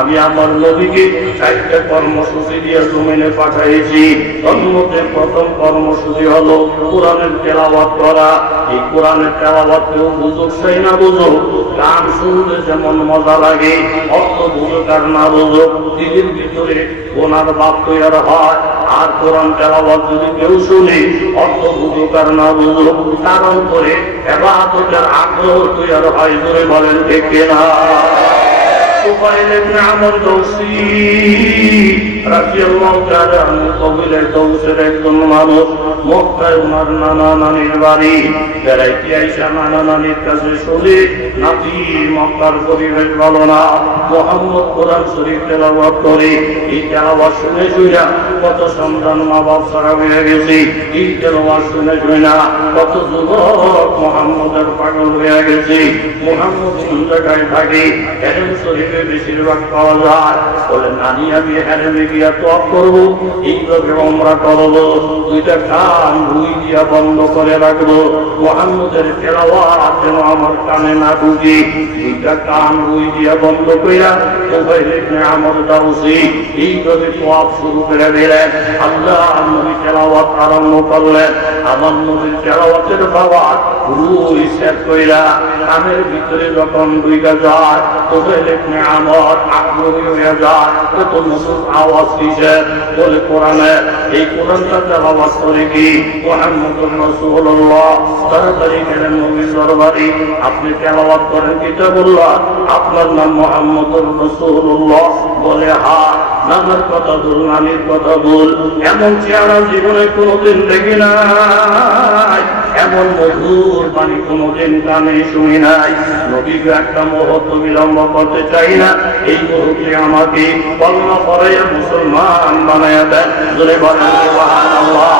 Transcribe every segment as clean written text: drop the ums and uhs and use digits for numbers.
আমি আমার নবীকে 4টা কর্মসূচি দিয়ে জমিনে পাঠিয়েছি। তার মধ্যে প্রথম কর্মসূচি হলো কোরআনের তেলাওয়াত করা। এই কোরআনের তেলাওয়াত কেউ বুঝুক সেই না বুঝুক, গান শুনলে যেমন মজা লাগে, অর্থ বুঝুক আর না বুঝুক, দিদির ভিতরে ওনার বাপ তৈরি হয়। আর কোরআন তেলাওয়াত যদি কেউ শুনে, অর্থ বুঝুক আর না বুঝুক, তার অন্তরে ইবাদতের আগ্রহ তৈরি হয়। জোরে বলেন ঠিক কিনা? সুহাইল ইবনে আমর দৌসী রাদিয়াল্লাহু তাআলা আনহু কবিলের দৌসের একজন মানুষ। মক্কায় ওনার নানা নানির বাড়ি। বেড়াইতে আইসা নানা নানির কাছে শুনে, নাতি মক্কার পরিবেশ ভালো না, মুহাম্মদ কোরআন শরীফ তেলাওয়াত করে। এই তেলাওয়াত শুনে শুনে কত সন্তান মা বাপ ছাড়া হয়ে গেছে। এই তেলাওয়াত শুনে শুনে কত যুবক মুহাম্মদের পাগল হয়ে গেছে। মুহাম্মদ কোন জায়গায় থাকে? হেরেম শরীফে বেশিরভাগ পাওয়া যায়। বলে, নানি আমি হেরেমে গিয়া তওয়াফ করবো, এইভাবে উমরা করবো, 2টা কান রুই দিয়া বন্ধ করে রাখবো, মুহাম্মদের তেলাওয়াত যেন আমার কানে না ঢুকে। 2টা কান রুই দিয়া বন্ধ কইরা সুহাইল ইবনে আমর দাউসী এইভাবে তওয়াফ শুরু করে দিলেন। আল্লাহ নবী তেলাওয়াত আরম্ভ করলেন। আমার নবীর তেলাওয়াতের বাবা রুই সেট কইরা কানের ভিতরে যখন ঢুইকা যায়, সুহাইল ইবনে আমর আগ্রহী হয়ে যায়। কত নতুন আওয়াজ দিছে। বলে, কোরআনে এই কোরআনটা তেলাওয়াত করে কি মুহাম্মদুর রাসূলুল্লাহ তাড়াতাড়ি গেলেন নবীর দরবারে। আপনি তেলাওয়াত করেন কিতাবুল্লাহ, আপনার নাম মুহাম্মদুর রাসূলুল্লাহ? বলে, হ্যাঁ। নামের কথা বল, নানির কথা বল। এমন চেহারা জীবনে কোনোদিন দেখি নাই, এমন মধুর বাণী কোনোদিন কানে শুনি নাই। নবীকে একটা মুহূর্ত বিলম্ব করতে চাই না। এই মুহূর্তে আমাকে কলমা পড়াইয়া মুসলমান বানাইয়া দেন। জোরে বলেন সুবহানাল্লাহ।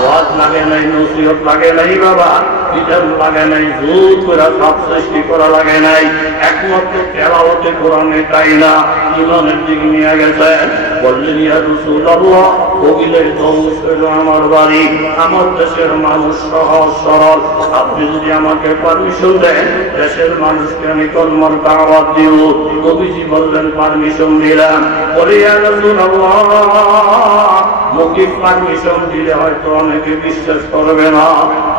ওয়াজ লাগে নাই, নসিহত লাগে নাই বাবা, বিধান লাগে নাই, জোর করে সব সৃষ্টি করা লাগে নাই। একমাত্র তেলাওয়াতে কোরআনে তাই না ইমানের দিকে নিয়ে গেছেন। বললেন, ইয়া রাসূলুল্লাহ, কবিলের দৌস হলো আমার বাড়ি, আমার দেশের মানুষ সহজ সরল। আপনি যদি আমাকে পারমিশন দেন, দেশের মানুষকে আমি কলমার দাওয়াত দিব। নবীজি বললেন, পারমিশন দিলাম। বলে, ইয়া রাসূলুল্লাহ, মৌখিক পারমিশন দিলে হয়তো অনেকে বিশ্বাস করবে না।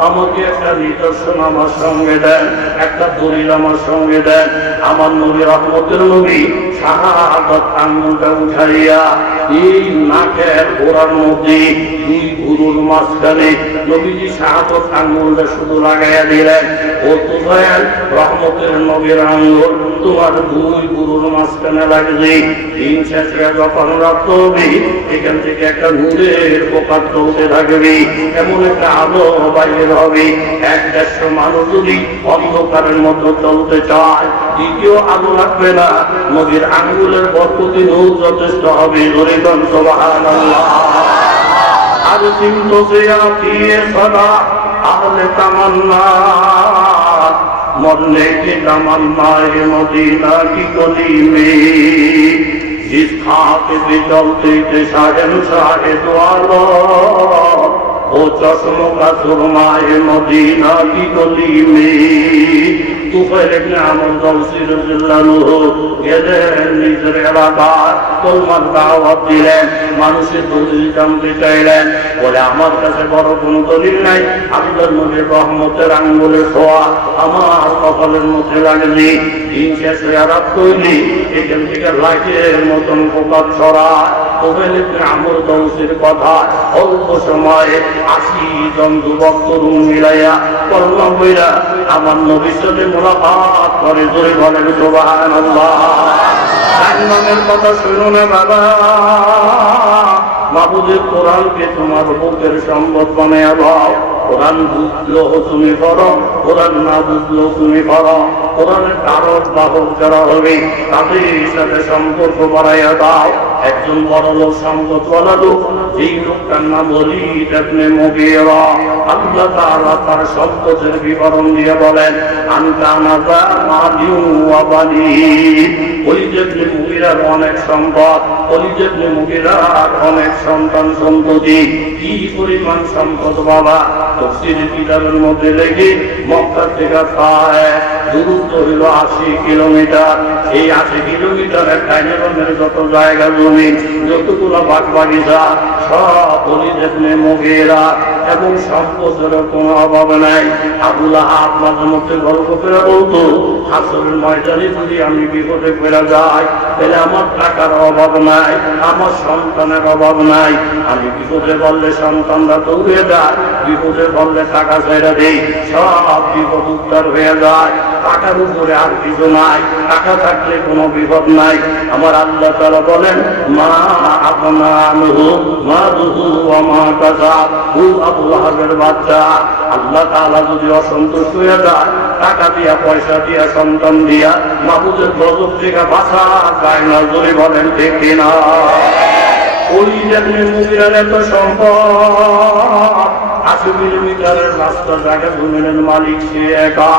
আমাকে একটা নিদর্শন আমার সঙ্গে দেন, একটা দলিল আমার সঙ্গে দেন। আমার নবী, রহমতের নবী, শাহাদাত আঙ্গুলটা উঠাইয়া এই নাকের গোড়ার মধ্যে 2 গুরুর মাঝখানে নবীজি শাহাদাত আঙ্গুলটা শুধু লাগাইয়া দিলেন। ও তুফাইল, রহমতের নবীর আঙ্গুল তোমার 2 গুরুর মাঝখানে লাগবে। দিন শেষে যখন রক্ত হবে, এখান থেকে একটা নূরের প্রকাশ চলতে থাকবে, এমন একটা আলো বাইরে হবে। 1-150 মানুষ যদি অন্ধকারের মধ্যে চলতে চায়, দ্বিতীয় আলো লাগবে না, নবীর আঙ্গুলের বরকতি নূর যথেষ্ট হবে। জোরে বলেন সুবহানাল্লাহ। আর চিন্তা সে আতিয়ে সদা আহলে তামান্না, मरने की तमन्ना है मदीना की गली में, जिस खाक पे चलते थे शहंशाह दो आलम, वो चश्मों का सुरमा है मदीना की गली में। তুফাইল ইবনে আমর দাউসী রাদিয়াল্লাহু আনহু গেলেন নিজের এলাকায়, কলমার দাওয়াত দিলেন, মানুষের দলিল জানতে চাইলেন। বলে, আমার কাছে বড় কোনো দলিল নাই, আল্লাহর নবীর রহমতের আঙ্গুলে ছোঁয়া আমার কপালের মধ্যে লাগেনি। দিন শেষ হয়ে রাত তৈরি, এখান থেকে লাইটের মতন প্রকাশ ছড়ায়। তুফাইল ইবনে আমর দাউসীর কথা, অল্প সময়ে 80 জন যুবক তরুণ মিলাইয়া কলমা বইরা আমার নবীর সাথে মুলাকাত করে। জোরে বলেন সুবহানাল্লাহ। জান্নাতের কথা শুনো না বাবা, মাবুদের কোরআনকে তোমার বুকের সম্পদ বানায়া দাও। কোরআন বুঝলো তুমি পড়ো, কোরআন না বুঝলো তুমি পড়ো। কোরআনের কারণ বাহক যারা হবে তাদের সাথে সম্পর্ক বাড়াইয়া দাও। একজন বড় লোক, সম্পদওয়ালা লোক, যেই লোকটার নাম ওলীদ ইবনে মুগীরা, আল্লাহ তাআলা তার সম্পদের বিবরণ দিয়ে বলেন, আনকানা যা মালিউ ওয়া বানীন। ওলীদ ইবনে মুগীরার অনেক সম্পদ, ওলীদ ইবনে মুগীরার অনেক সন্তান সন্ততি। কি পরিমাণ সম্পদ বাবা! তাফসীরের কিতাবের মধ্যে লেখে, মক্কা থেকে প্রায় দূরত্ব হইল 80 কিলোমিটার। এই 80 কিলোমিটার যত জায়গা জমি, যতগুলো বাগ বাগিচা, সব ওলীদ ইবনে মুগীরা, এবং সম্পদের কোনো অভাব নাই। আবু লাহাব মাঝে মধ্যে গল্প করে বলতো, হাসরের ময়দানে যদি আমি বিপদে পড়ে যাই, তাহলে আমার টাকার অভাব নাই, আমার সন্তানের অভাব নাই। আমি বিপদে বললে সন্তানরা দৌড়ে যায়, বিপদে বললে টাকা ছেড়ে দেই, সব বিপদ উদ্ধার হয়ে যায়। টাকার উপরে আর কিছু নাই, টাকা থাকলে কোনো বিপদ নাই। আমার আল্লাহ তাআলা বলেন, মা আপনা আনহু মালুহু ওয়া মা কাসাব। আবু লাহাবের বাচ্চা, আল্লাহ তাআলা যদি অসন্তুষ্ট হয়ে যায়, টাকা দিয়া, পয়সা দিয়া, সন্তান দিয়া, মাবুদের গজব থেকে বাঁচা যায় না। যদি বলেন ঠিক কিনা? ওলীদ ইবনে মুগীরার এত সম্পদ, ৮০ কিলোমিটারের রাস্তা, জায়গা জমিনের মালিক সে একা,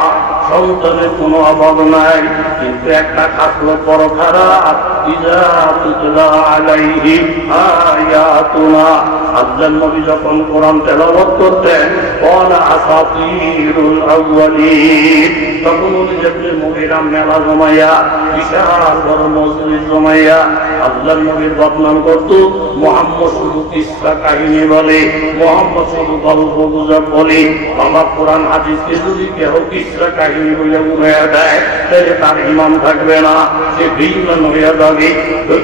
সন্তানের কোনো অভাব নাই। কিন্তু একটা থাকলো বড় খারাপ, ইযা তুতলা আলাইহি আয়াতুনা, আল্লাহর নবী যখন কোরআন তেলাওয়াত করতেন, ক্বালা আসাতিরুল আউয়ালিন, তখন ওলীদ ইবনে মুগীরা মেলা জমাইয়া, বিশাল বড় মজলিস জমাইয়া আল্লাহর নবীর বদনাম করত। মুহাম্মদ শুধু কিসসা কাহিনী বলে, মুহাম্মদ শুধু গল্প গুজব বলে। বাবা, কোরআন হাদিসকে যদি কেউ কিসসা কাহিনী বলে উড়াইয়া দেয়, তাহলে তার ঈমান থাকবে না, সে বেঈমান হয়ে যাবে।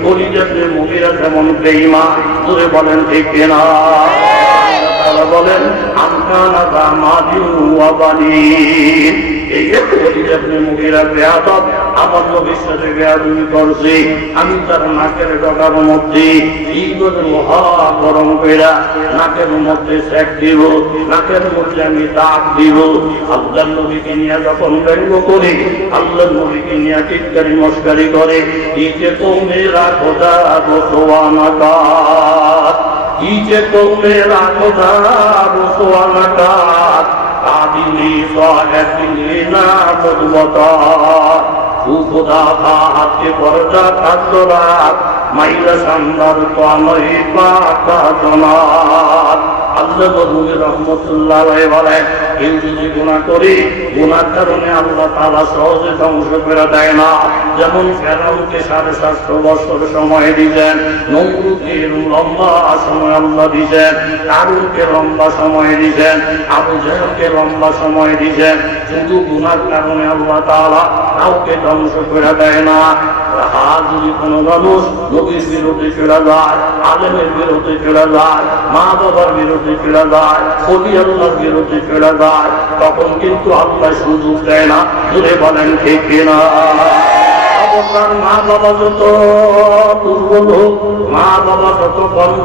ওলীদ ইবনে মুগীরা যেমন বেঈমান, জোরে বলেন ঠিক কিনা? আল্লাহ বলেন, আমকানা যা মাদিন ওয়া বানিন, এই ওলীদ ইবনে মুগীরা বেয়াদব, আমার নবীর সাথে বেয়াদবি করছে। আমি তার নাকের ডগার মধ্যে ঈগলের লোহা গরম কইরা নাকের মধ্যে সেক দিব, নাকের মধ্যে আমি দাগ দিব। আল্লাহর নবীকে নিয়ে যখন ব্যঙ্গ করি, আল্লাহর নবীকে নিয়ে টিটকারি মস্কারি করে, এই যে কওমেরা খোদা রসওয়ানাকাত, এই যে কওমেরা খোদা রসওয়ানাকাত, আদিলি সাহেবিলি না মদবতা, খুদা হাতে পর্দা কাজরাত, মাইলা সান্দার পানই পাকাতনাত। আল্লাহ নবী রাহমাতুল্লাহ আলাইহি বলেন, কেউ যদি গুনাহ করে, গুনাহর কারণে আল্লাহ তাআলা সহজে ধ্বংস করে দেয় না। যেমন ফেরাউনকে ৭৫০ বছর সময় দিয়েছেন, নমরুদের লম্বা সময় আল্লাহ দিয়েছেন, কারুনকে লম্বা সময় দিয়েছেন, আবু জাহলকে লম্বা সময় দিয়েছেন। শুধু গুনাহর কারণে আল্লাহ তাআলা কাউকে ধ্বংস করে দেয় না। আর যদি কোনো মানুষ নবীর বিরুদ্ধে চলে যায়, আলেমের বিরুদ্ধে চলে যায়, মা বাবার বিরুদ্ধে চলে যায়, ওলি আল্লাহর বিরুদ্ধে চলে যায়, তখন কিন্তু আল্লাহ সুযোগ দেয় না। জুড়ে বলেন ঠিক কিনা? আপনার মা বাবা যত দুর্বল হোক, মা বাবা যত বন্ধ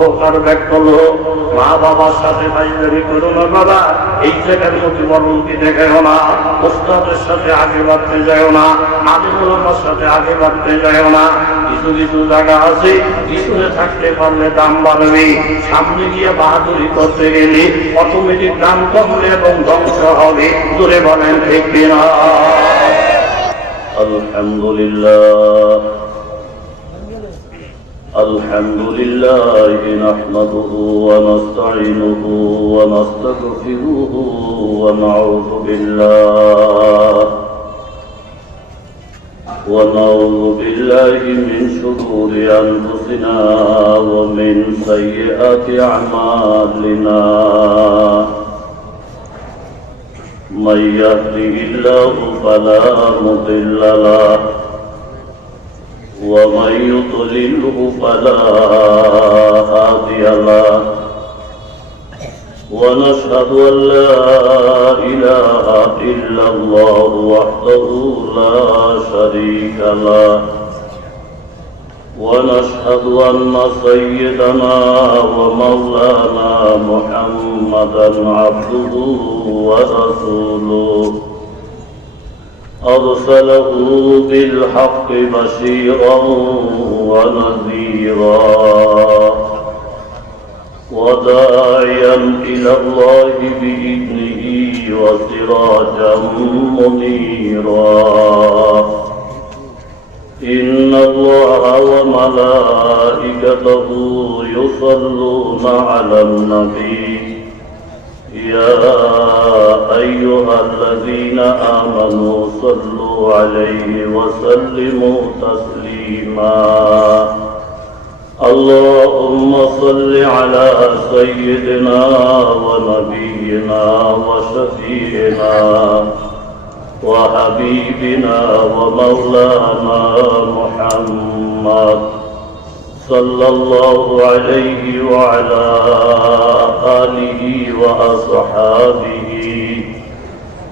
হোক আর ব্যক্ত হোক, মা বাবার সাথে বাইরে করো না বাবা। এই জায়গার মধ্যে বলকে দেখেও না, ওস্তাদের সাথে আগে বাড়তে যাও না, আলিমুলামার সাথে আগে বাড়তে যাও না। কিছু কিছু জায়গা আছে, পিছনে থাকতে পারলে দাম বাড়বে, সামনে গিয়ে বাহাদুরি করতে গেলে অটোমেটিক দাম কমবে এবং ধ্বংস হবে। জোরে বলেন ঠিক কিনা? আলহামদুলিল্লাহ, আলহামদুলিল্লাহ নাহমাদুহু ওয়া নাস্তাঈনুহু ওয়া নাস্তাগফিরুহু ওয়া নাউযু বিল্লাহি মিন শুরুরি আনফুসিনা ওয়া মিন সাইয়্যাতি আমালিনা। من يهده الله فلا مضل له ومن يضلله فلا هادي له، ونشهد أن لا إله إلا الله وحده لا شريك له، ونشهد أن سيدنا ومولانا محمدا عبده ورسوله، أرسله بالحق بشيرا ونذيرا وداعيا إلى الله بإذنه وسراجا منيرا. إن الله وملائكته يصلون على النبي، يا أيها الذين آمنوا صلوا عليه وسلموا تسليما اللهم صل على سيدنا ونبينا وشفيعنا وحبيبنا ومولانا محمد صلى الله عليه وعلى آله وأصحابه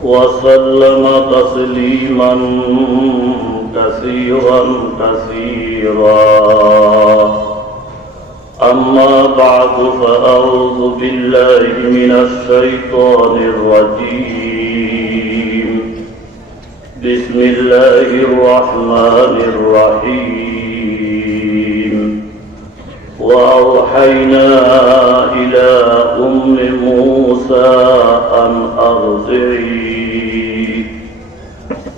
وسلم تسليما كثيرا كثيرا أما بعد فأعوذ بالله من الشيطان الرجيم بسم الله الرحمن الرحيم وأوحينا إلى أم موسى أن أرضعيه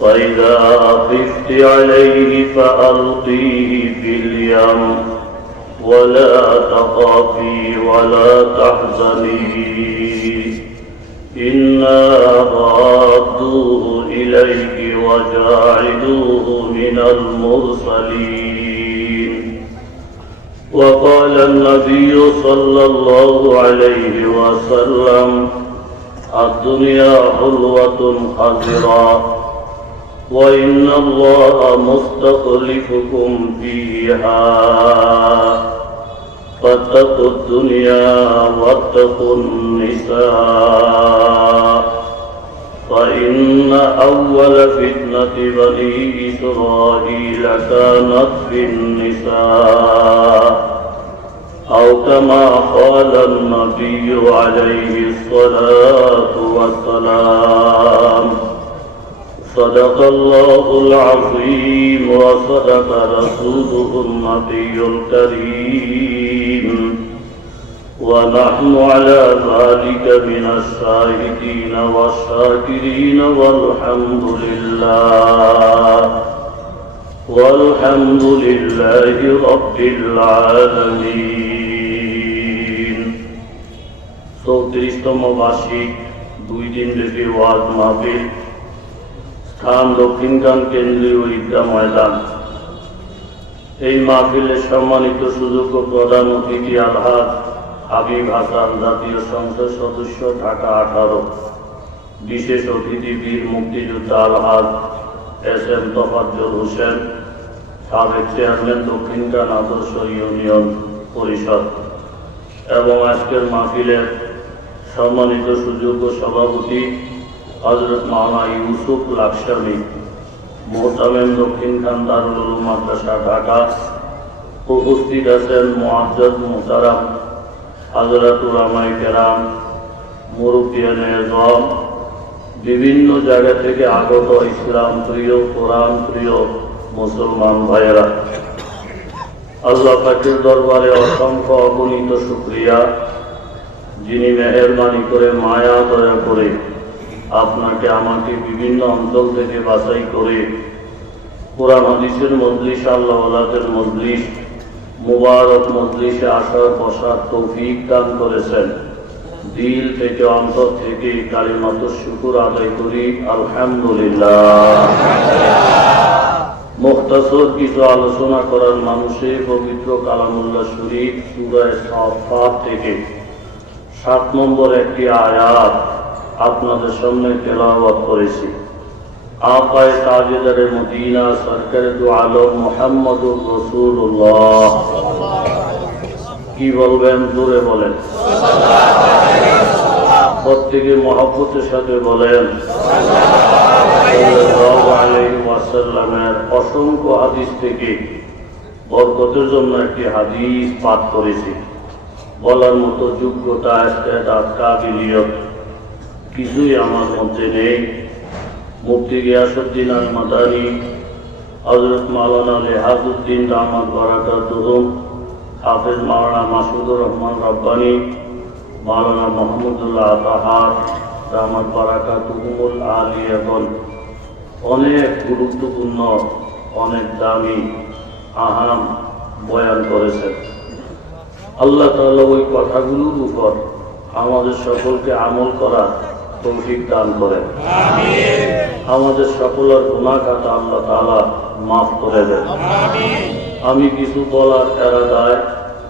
فإذا خفت عليه فألقيه في اليم ولا تخافي ولا تحزني إنا رادوه إليك وجاعلوه من المرسلين وقال النبي صلى الله عليه وسلم الدنيا حلوة خضرا وإن الله مستخلفكم فيها فاتقوا الدنيا واتقوا النساء فإن أول فتنة بني إسرائيل كانت في النساء أو كما قال النبي عليه الصلاة والسلام صدق الله العظيم وصدق رسوله النبي الكريم ونحن على ذلك من الشاهدين والشاكرين والحمد لله رب العالمين 34তম বার্ষিক 2 দিন ব্যাপী ওয়াজ মাহফিল স্থান দক্ষিণখান কেন্দ্রীয় ঈদগাহ ময়দান। এই মাহফিলের সম্মানিত সুযোগ্য প্রধান অতিথি আলহাজ হাবিব হাসান, জাতীয় সংসদ সদস্য, ঢাকা 18। বিশেষ অতিথি বীর মুক্তিযোদ্ধা আলহাজ এস এম তোফাজ্জল হোসেন, সাবেক চেয়ারম্যান দক্ষিণখান আদর্শ ইউনিয়ন পরিষদ, এবং আজকের মাহফিলের সম্মানিত সুযোগ্য সভাপতি হযরত মাওলানা ইউসুফ লাকসামি, মোহতামেম দক্ষিণখান দারুল উলুম মাদ্রাসা ঢাকা। উপস্থিত আছেন মুআজ্জাজ মুহতারাম হযরত উলামায়ে কেরাম, মুরব্বিয়ানে আযম, বিভিন্ন জায়গা থেকে আগত ইসলাম প্রিয়, কোরআন প্রিয় মুসলমান ভাইয়েরা, আল্লাহ পাকের দরবারে অসংখ্য অগণিত শুকরিয়া, যিনি মেহেরবানি করে মায়া দয়া করে আপনাকে আমাকে বিভিন্ন অঞ্চল থেকে বাছাই করে কোরআন হাদিসের মজলিস, আল্লাহ ওয়ালাদের মজলিস, মুবারক মজলিসে আসার বসার তৌফিক দান করেছেন। দিল থেকে, অন্তর থেকে কালিমাতুশ শুকর আদায় করি আলহামদুলিল্লাহ। মুখতাসর কিছু আলোচনা করার মানুষে পবিত্র কালামুল্লাহ শরীফ সূরা সাফফাত থেকে 7 নম্বর একটি আয়াত আপনাদের সামনে তেলাওয়াত করেছি। আকায়ে তাজেদারে মদিনা সরকারে দু আলম মুহাম্মদুর রাসূলুল্লাহ, কি বলবেন? জোরে বলেন। প্রত্যেকে মহব্বতের সাথে বলেন সাল্লাল্লাহু আলাইহি ওয়াসাল্লামের অসংখ্য হাদিস থেকে বরকতের জন্য একটি হাদিস পাঠ করেছি। বলার মতো যোগ্যতা, ইস্তেদাদ, কাবিলিয়ত কিছুই আমার মধ্যে নেই। মুফতি গিয়াসউদ্দিন আল মাদানী, হযরত মাওলানা লিহাজউদ্দিন দামাত বারাকাতুহুম, হাফেজ মাওলানা মাসুদুর রহমান রব্বানী, মাওলানা মুহাম্মদুল্লাহ আতাহার দামাত বারাকাতুহুমুল আলিয়াগণ অনেক গুরুত্বপূর্ণ, অনেক দামি, আহাম বয়ান করেছেন। আল্লাহ তাআলা ওই কথাগুলোর উপর আমাদের সকলকে আমল করা তৌফিক দান করেন। আমাদের সকলের গুনাহ খাতা আল্লাহ তাআলা মাফ করে দেন। আমি কিছু বলার এরাদায়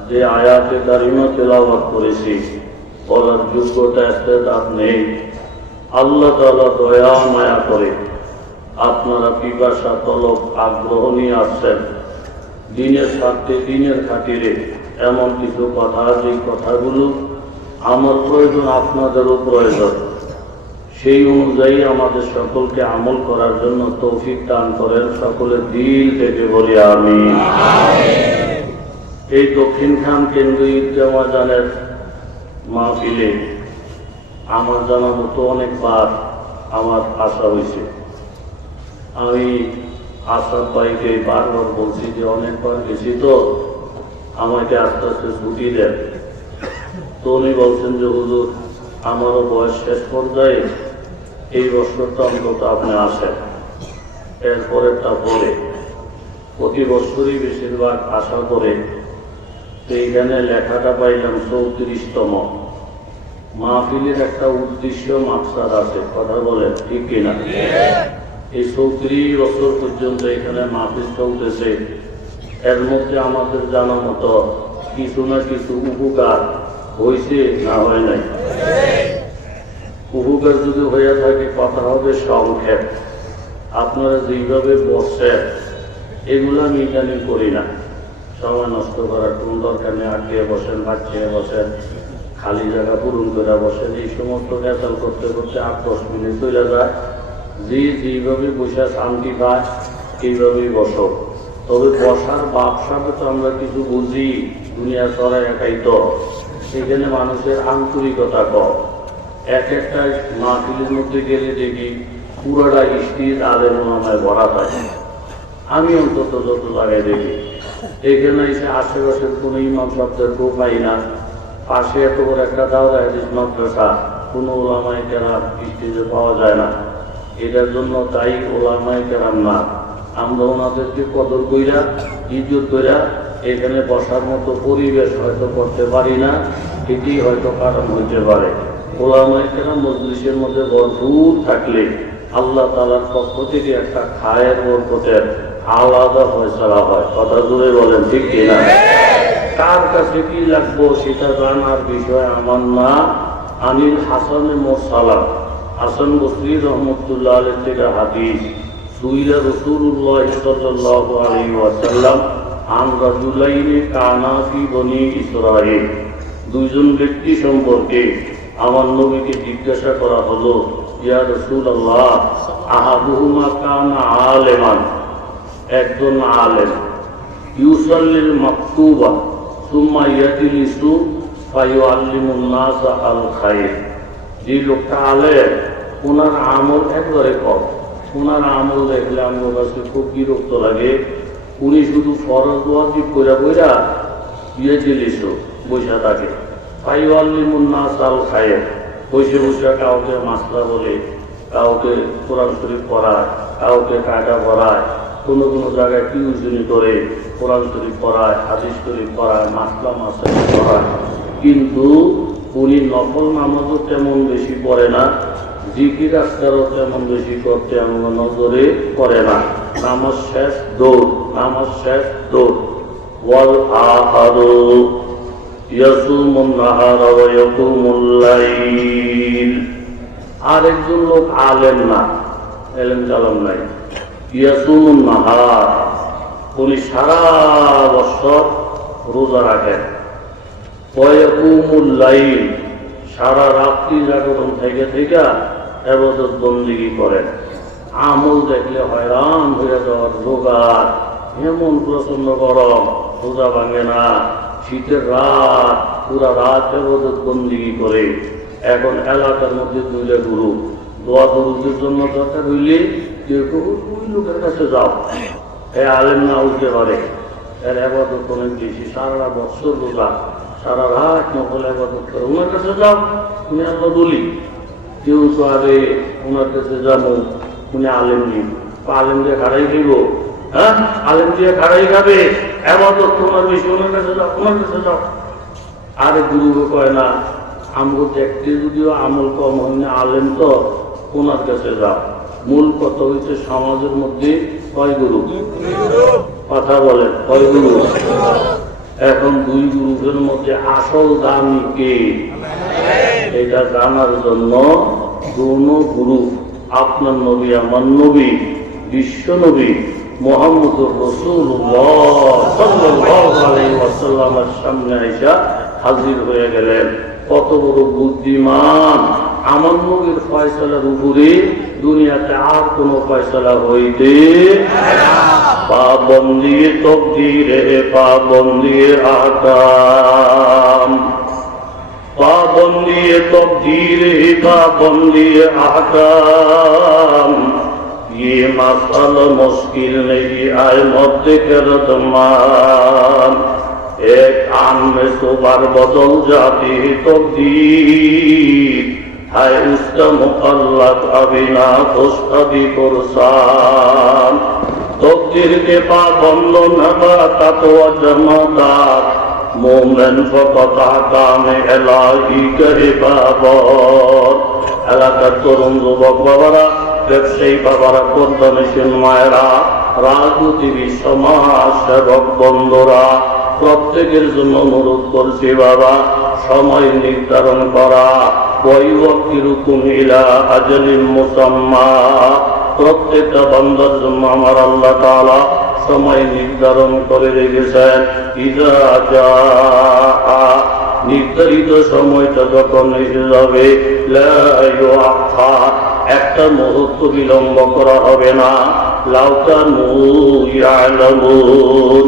যে আয়াতে কারিমা তেলাওয়াত করেছি বলার যোগ্যতা ইস্তেদাদ নেই। আল্লাহ তাআলা দয়া মায়া করে আপনারা পিপাসা তলব আগ্রহ নিয়ে আসছেন দিনের স্বার্থে দিনের খাতিরে এমন কিছু কথা, যে কথাগুলো আমার প্রয়োজন, আপনাদেরও প্রয়োজন, সেই অনুযায়ী আমাদের সকলকে আমল করার জন্য তৌফিক দান করেন। সকলের দিল থেকে বলি আমিন। এই দক্ষিণখান কেন্দ্রীয় ঈদগাহ ময়দানের মাহফিলে আমার জানা মতো অনেকবার আমার আসা হয়েছে। আমি আসাদ ভাইকে বারবার বলছি যে অনেকবার গেছি তো আমাকে আস্তে আস্তে ছুটি দেন। তো উনি বলছেন যে হুজুর আমারও বয়স শেষ পর্যায়ে, এই বছরটা অন্তত আপনি আসেন। এরপরেরটা পরে প্রতি বছরই বেশিরভাগ আশা করে। তো এইখানে লেখাটা পাইলাম 34তম। মাহফিলের একটা উদ্দেশ্য মাকসাদ আছে, কথা বলেন ঠিক কিনা? এই 34 বছর পর্যন্ত এখানে মাহফিল চলতেছে। এর মধ্যে আমাদের জানা মতো কিছু না কিছু উপকার হয়েছে, না হয় নাই? উপকার যদি হয়ে থাকে কথা হবে সংক্ষেপ। আপনারা যেইভাবে বসছেন এগুলো আমি ইদানিং করি না। সময় নষ্ট করার কোন দরকার নেই। আটকে বসেন, বাঁচিয়ে বসেন, খালি জায়গা পূরণ করে বসেন, এই সমস্ত ক্যাচাল করতে করতে 8-10 মিনিট চলে যায়। যেইভাবে বসে শান্তি পায় এইভাবেই বসো। তবে বসার ব্যবসাটা তো আমরা কিছু বুঝি, দুনিয়া চড়াই একাই তো। সেখানে মানুষের আন্তরিকতা কম। এক একটা মাহফিলের মধ্যে গেলে দেখি পুরোটা স্ত্রীর আলেম ওলামায় ভরা থাকে। আমি অন্তত যত জায়গায় দেখি এখানে এসে আশেপাশের কোনো ইমাম সাহেবদেরকেও পাই না। পাশে এত বড় একটা দাওরা হাদিস মাদ্রাসা, কোনো ওলামায়ে কেরাম স্টেজে পাওয়া যায় না। এটার জন্য তাই ওলামায়ে কেরাম না, আমরা ওনাদেরকে কদর কইরা ইজ্জত কইরা এখানে বসার মতো পরিবেশ হয়তো করতে পারি না। এটি হয়তো কারণ হইতে পারে। ওলামায়ে কেরাম মজলিসের মধ্যে ভরপুর থাকলে আল্লাহ তাআলার পক্ষ থেকে একটা খায়ের বরকতের আলাদা ফয়সালা হয়। কথা জুড়ে বলেন ঠিক কিনা? কার কাছে কি লাগবো সেটা জানার বিষয় আমার না। আনিল হাসানে মুরসালাম, হাসান বসরি রহমতুল্লাহ আলাইহি থেকে হাদিস, সুইলা রাসূলুল্লাহ সাল্লাল্লাহু আলাইহি ওয়াসাল্লাম আন রাজুলাইনি কানা ফি বনি ইসরাঈল। দুইজন ব্যক্তি সম্পর্কে আমার নবীকে জিজ্ঞাসা করা হলো, ইয়া রাসূলুল্লাহ আহাদুহুমা কানা আলেমান, একজন আলেম, ইউসাল্লিল মাকতুবা সুম্মা ইয়াজলিসু ফায়ুআল্লিমুন নাস আল খায়র। যে লোকটা আলেম ওনার আমল একবারে কম। ওনার আমল দেখলে আমার কাছে খুব বিরক্ত লাগে। উনি শুধু ফরজ ওয়াজিব কইরা কইরা ইয়াজলিসু বসে থাকে, ফায়ুআল্লিমুন নাস আল খায়র, বসে বসে কাউকে মাসলা বলে, কাউকে কোরআন শরীফ পড়ায়, কাউকে কায়দা পড়ায়, কোনো কোনো জায়গায় টিউশনি করে কোরআন শরীফ পড়ায়, হাদিস শরীফ পড়ায়, মাসলা মাসাইল পড়ায়। কিন্তু উনি নফল নামাজও তেমন বেশি পড়ে না, জিকির আজকারও তেমন বেশি করতে আমার নজরে পড়ে না। নামাজ শেষ দৌড়, নামাজ শেষ দৌড়। ওয়াল আখারু ইয়াসুমুন নাহারা ওয়া ইয়াকুমুল লাইল। আরেকজন লোক আলেম না, এলেম কালাম নাই, ইয়াসুমুন নাহার, উনি সারা বছর রোজা রাখেন, ওয়া ইয়াকুমুল লাইল, সারা রাত্রি জাগরণ থেকে থেকে ইবাদত বন্দেগী করেন। আমল দেখলে হয়রান হয়ে যাওয়ার জোগাড়, এমন প্রচন্ড গরম, রোজা ভাঙে না, শীতের রাত পুরা রাত ইবাদত বন্দেগী করে। এখন এলাকার মধ্যে দুইটা গুরু দোয়া দরুদের জন্য দরকার হইলে ওই লোকের কাছে যাও, এ আলেম না উঠতে পারে, এর ইবাদত অনেক বেশি, সারা বছর রোজা, সারা রাত নকল ইবাদত করে, ওনার কাছে যাও, উনি আল্লাহ বলি। কেউ তো আরে ওনার কাছে যাবো, উনি আলেম নেই, আলেম দিয়ে খাড়াই খাইব, হ্যাঁ আলেম দিয়ে খাড়াই খাবে, ইবাদত তোমার বেশি, ওনার কাছে যাও, ওনার কাছে যাও। আরে গুরু কয় না আমগো দেখতে যদিও আমল কম হয়নি, আলেম তো ওনার কাছে যাও। মূল কথা হচ্ছে সমাজের মধ্যে কয় গুরু, কথা বলেন কয় গুরু? এখন দুই গ্রুপের মধ্যে আসল দামি কে, এটা জানার জন্য দুনো গ্রুপ, আপনার নবী আমার নবী বিশ্ব নবী মুহাম্মদুর রাসূলুল্লাহ সাল্লাল্লাহু আলাইহি ওয়াসাল্লামের সামনে আইসা হাজির হয়ে গেলেন। কত বড় বুদ্ধিমান! আমার নবীর ফয়সালার উপরে দুনিয়াতে আর কোন ফয়সালা হইতে পাবন্দি তকদীরে পাবন্দি আকাম, পাবন্দি তকদীরে পাবন্দি আকাম। ये मसल मुश्किल नहीं आए मध्य कर तमाम, एक आन में सुबार बदल जाती तो दीद है उसका मुकल्लक अबिना खुशखबी कुरसान। तकदीर के पाबंद न बाता तो जमादार मोमेन फकता काम इलाही करे बाबर। এলাকার তরুণ যুবক বাবারা, ব্যবসায়ী বাবারা, পর্দানশীল মায়েরা, রাজনীতিবিদ, সমাজ সেবক বন্ধুরা, প্রত্যেকের জন্য অনুরোধ করছি বাবা, সময় নির্ধারণ করা ওয়াইওয়াক্তিরুকুম ইলা আজালিন মুসাম্মা। প্রত্যেকটা বান্দার জন্য আমার আল্লাহ তাআলা সময় নির্ধারণ করে রেখেছেন। ইযা জাআ, নির্ধারিত সময়টা যখন এসে যাবে, লা ইউআখার, একটা মুহূর্ত বিলম্ব করা হবে না। লাউ কানু ইয়ালামুন,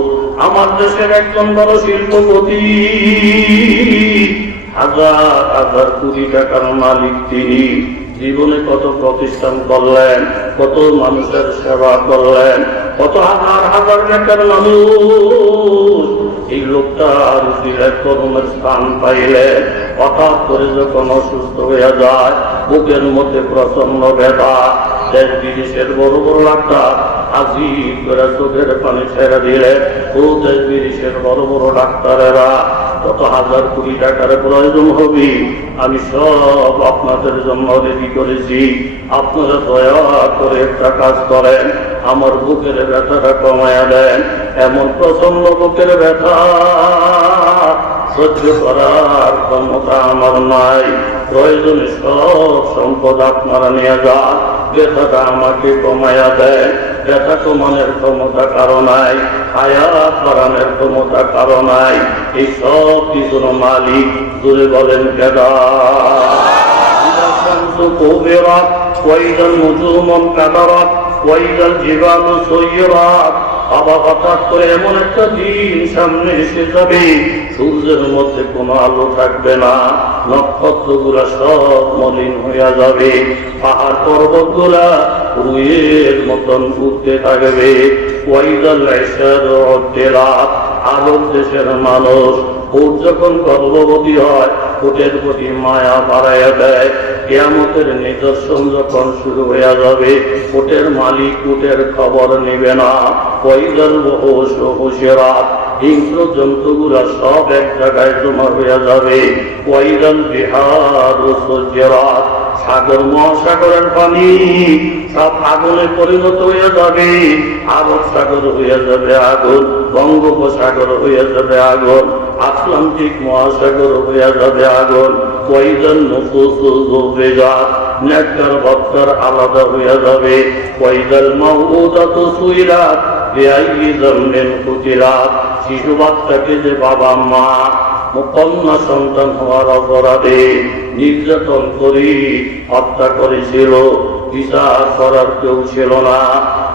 আমার দেশের একজন বড় শিল্পপতি, হাজার হাজার কোটি টাকার মালিক তিনি, জীবনে কত প্রতিষ্ঠান করলেন, কত মানুষের সেবা করলেন, কত হাজার হাজার টাকার মানুষ। এই লোকটা রুচির কর্মের স্থান পাইলে হঠাৎ করে যখন অসুস্থ হয়ে যায়, বুকের মধ্যে প্রচন্ড ব্যথা, দেশ বিদেশের বড় বড় ডাক্তার আজিব করে চোখের পানি ছেড়ে দিলে, ও দেশ বিদেশের বড় বড় ডাক্তারেরা কত হাজার কোটি টাকার প্রয়োজন হবে, আমি সব আপনাদের জন্য রেডি করেছি, আপনারা দয়া করে একটা কাজ করেন, আমার বুকের ব্যথাটা কমায়া দেন। এমন প্রচন্ড বুকের ব্যথা সহ্য করার ক্ষমতা আমার নাই, প্রয়োজনে সব সম্পদ আপনারা নিয়ে যান, ব্যথাটা আমাকে কমায়া দেয়। ব্যথা কমানোর ক্ষমতা কারো নাই, হায়াত বাড়ানোর ক্ষমতা কারো নাই, এই সব কিছুর মালিক জুড়ে বলেন কেডা? কুবিরাত ওয়াইদাল নুজুমু কাদারাত ওয়াইদাল জিবালু সুয়িরাত। আবার হঠাৎ করে এমন একটা দিন সামনে এসে যাবে, সূর্যের মধ্যে কোনো আলো থাকবে না, নক্ষত্রগুলা সব মলিন হইয়া যাবে, পাহাড় পর্বতগুলা রুইয়ের মতন উঠতে থাকবে। ওয়াইদাল ইশারু উদ্দিলাত, আলোর দেশের মানুষ ওর যখন গর্ভবতী হয়, ওটের প্রতি মায়া বাড়াইয়া দেয়। কিয়ামতের নিদর্শন যখন শুরু হইয়া যাবে, ওটের মালিক উটের খবর নিবে না। ওয়াইদাল ওহুশু হুশিরাত, হিংস্র জন্তুগুলা সব এক জায়গায় জমা হইয়া যাবে। ওয়াইদাল বিহারু সুজিরাত, সাগর মহাসাগরের পানি সব আগুনে পরিণত হইয়া যাবে। আরব সাগর হইয়া যাবে আগুন, বঙ্গোপসাগর হইয়া যাবে আগুন, আটলান্টিক মহাসাগর হইয়া যাবে আগুন। ওয়াইদাল নুফুসু যুবিজাত, নেককার বক্কার আলাদা হইয়া যাবে। ওয়াইদাল মাউউদাতু সুইলাত বিআইয়ি যামবিন কুতিলাত, শিশু বাচ্চাকে যে বাবা মা কন্যা সন্তান হওয়ার অপরাধে নির্যাতন করি হত্যা করেছিল, বিচার করার কেউ ছিল না।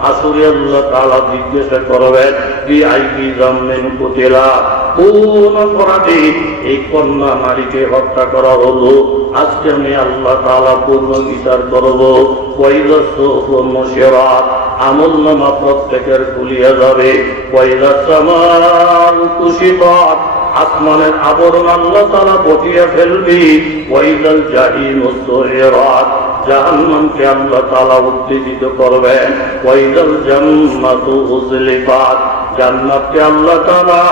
আসলে আল্লাহ তাআলা জিজ্ঞাসা করবেন, বিআইয়ি যামবিন কুতিলাত, কোন অপরাধে এই কন্যা নারীকে হত্যা করা হলো? আজকে আমি আল্লাহ তাআলা পূর্ণ বিচার করব। ওয়াইদাস সুহুফু মুশিরাত, আমলনামা প্রত্যেকের খুলিয়া যাবে। ওয়াইদাস সামাউ কুশিতাত, আসমানের আবরণ আল্লাহ তাআলা বটিয়ে ফেলবি। ওয়াইদাল জাহিমু সুইরাত, জাহান্নামকে আল্লাহ তাআলা উত্তেজিত করবেন। ওয়াইদাল জান্নাতু উযলিফাত, জান্নাতকে আল্লাহ তাআলা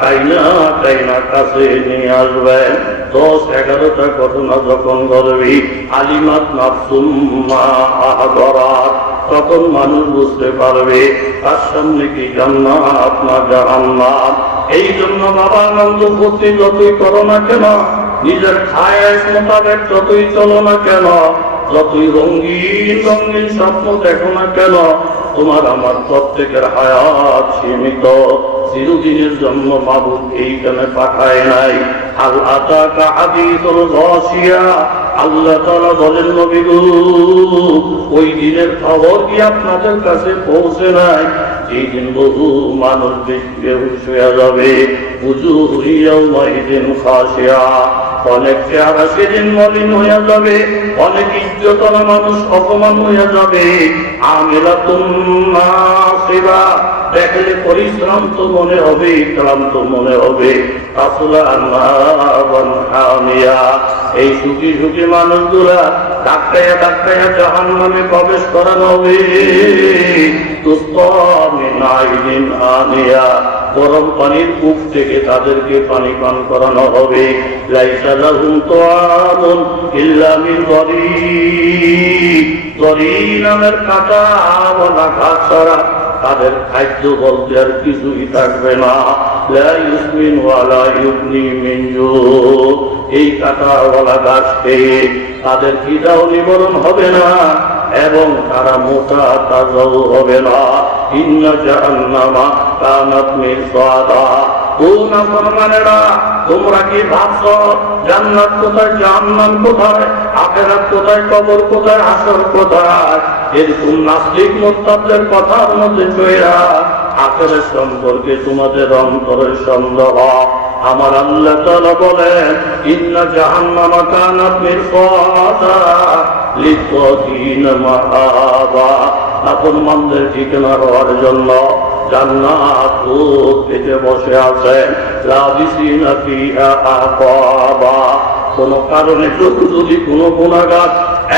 কাইনা কাইনা কাছে নিয়ে আসবেন। 10-11টা ঘটনা যখন ঘটবে, আলিমাত নাফসুম মা আহদারাত, তখন মানুষ বুঝতে পারবে তার সামনে কি জান্নাত না জাহান্নাম। এই জন্য বাবা আনন্দ ফুর্তি যতই করো না কেন, নিজের খায়েশ মোতাবেক যতই চলো না কেন, যতই রঙিন রঙিন স্বপ্ন দেখো না কেন, তোমার আমার প্রত্যেকের হায়াত সীমিত, চিরদিনের জন্য মাবুদ এইখানে পাঠায় নাই। আল আতাকা হাদীসুল গাশিয়া, আল্লাহ তাআলা বলেন নবী গো, ওই দিনের খবর কি আপনাদের কাছে পৌঁছে নাই? যেই দিন বহু মানুষ বেহুশ হয়ে যাবে, উজুহু ইয়াওমাইদিন খাশিয়া, অনেক চেহারা সেদিন মলিন হয়ে যাবে, অনেক ইজ্জতওয়ালা মানুষ অপমান হয়ে যাবে। আমিলাতুন নাসিবা, দেখলে পরিশ্রান্ত মনে হবে, ক্লান্ত মনে হবে। এই সুখী সুখী মানুষগুলা ডাক্তাইয়া ডাক্তাইয়া জাহান্নামে প্রবেশ করানো হবে। গরম পানির কূপ থেকে তাদেরকে পানি পান করানো হবে। লাইসা লাহুম তাআমুন ইল্লা মিন দরিক, দরিক নামের কাঁটা ওয়ালা ঘাস ছাড়া তাদের খাদ্য বলতে আর কিছুই থাকবে না। লা ইউসমিন ওয়ালা ইউগনি মিন জু, এই কাঁটাওয়ালা গাছ খেয়ে তাদের খিদাও নিবারণ হবে না এবং তারা মোটা তাজাও হবে না। ইন্না জাহান্নামা কানাত মিরসাদা, ও নাফরমানেরা, তোমরা কি ভাবছো জান্নাত কোথায়, জাহান্নাম কোথায়, আখিরাত কোথায়, কবর কোথায়, হাসর কোথায়? এরকম নাস্তিক মুরতাদদের কথার মধ্যে চইরা আখিরাত সম্পর্কে তোমাদের অন্তরের সন্দেহ। আমার আল্লাহ তাআলা বলেন, ইন্না জাহান্নামা কানাত মিরসাদা লিত্তাগিনা মাআবা, নাফরমানদের ঠিকানা হওয়ার জন্য জান্নাত পেতে বসে আছেন। লাবিসিনা ফিহা আহকাবা, কোন কারণে যদি কোনো গুনাহগার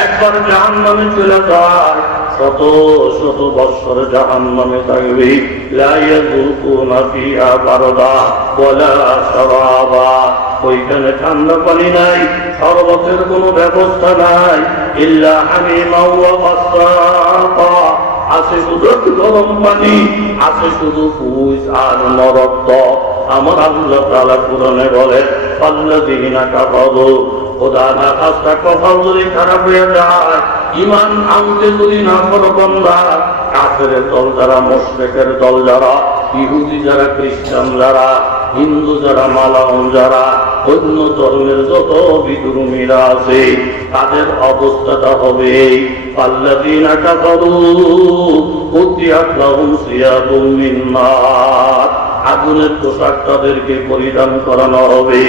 একবার জাহান্নামে চলে যায়, শত শত বৎসর জাহান্নামে থাকবে। লা ইয়াযুকুনা ফিহা বারদা ওয়ালা শারাবা, ওইখানে ঠান্ডা পানি নাই, শরবতের কোনো ব্যবস্থা নাই। ইল্লা হামিমা ওয়া গাসসাকা, আছে শুধু গরম পানি, আছে শুধু ফুস আর নরক। আমার আল্লাহ তাআলা কুরআনে বলে, আল্লাযীনা কাফারু, খোদা না খাস্তা কপাল যদি খারাপ হয়ে যায়, ঈমান আনতে যদি না পারো বান্দা, কাফেরের দল যারা, মুশরিকের দল যারা, ইহুদি যারা, খ্রিস্টান যারা, হিন্দু যারা, মালাউন যারা, অন্য ধর্মের যত বিধর্মীরা আছে, তাদের অবস্থাটা হবে আল্লাযীনা কাফারু কুতিআত লাহুম সিয়াবুম মিন নার, আগুনের পোশাক তাদেরকে পরিধান করানো হবে।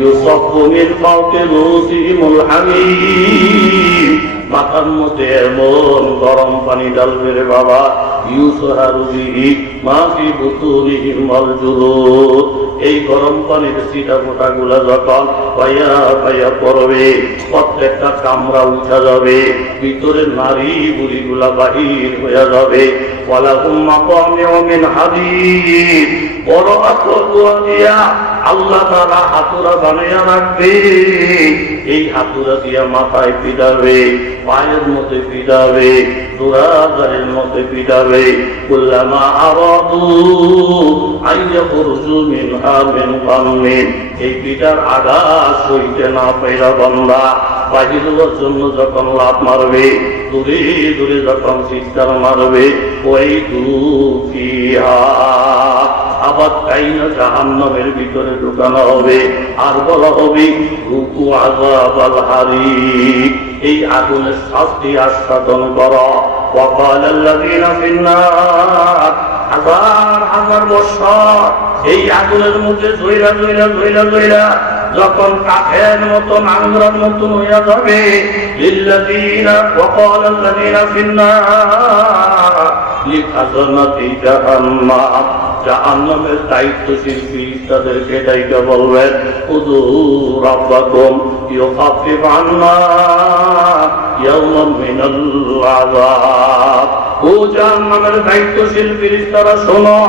ইউসাফু মিন ফাওকি রুসিহিমুল হামীম, মাথার মধ্যে এমন গরম পানি ঢালবে রে বাবা, ইউসহারু বিহি মা ফি বুতুনিহিম ওয়াল জুলুদ, এই গরম পানির ছিটা ফোঁটা গুলা যখন পাইয়া পাইয়া পড়বে, প্রত্যেকটা কামড়া উঠা যাবে, ভিতরে নারী বুড়ি গুলা বাহির হয়ে যাবে। ওয়ালাহুম মাকামিউ মিন হাদীদ, বড় হাতুড়া দিয়া আল্লাহ তাআলা হাতুড়া বানাইয়া রাখবে। এই হাতুড়া দিয়া মাথায় পিটাবে, পায়ের মধ্যে পিটাবে, দুরাজারের মধ্যে পিটাবে। কুল্লামা আরাদু আইয়াখরুজু মিনহা মিন গাম্মিন, এই পিটার আঘাত সইতে না পাইরা বান্দা বাহির হওয়ার জন্য যখন লাফ মারবে, দূরে দূরে যখন চিৎকার মারবে, ওই দুফিহা, আবার কাইনা জাহান্নামের ভিতরে ঢুকানো হবে। আর বলা হবে রুকু আযাবাল হারিক, এই আগুনের শাস্তি আস্বাদন করো। ওয়াকাল আল্লাযীনা ফিন-নার, হাজার হাজার বছর এই আগুনের মধ্যে জ্বইলা জ্বইলা জ্বইলা জ্বইলা যখন কাঠের মতন, আঙ্গুরের মতন হইয়া যাবে, লিল্লাযীনা ওয়াকাল আল্লাযীনা ফিন-নার লিখাজনাতি জাহান্নাম, জাহান্নামের দায়িত্বশীল ফেরেশতাদেরকে ডাইকা বলবেন, উযু রাব্বাকুম ইউখাফিফ আন্না ইয়াওমান মিনাল আযাব, ও জাহান্নামের দায়িত্বশীল ফেরেশতারা শোনো,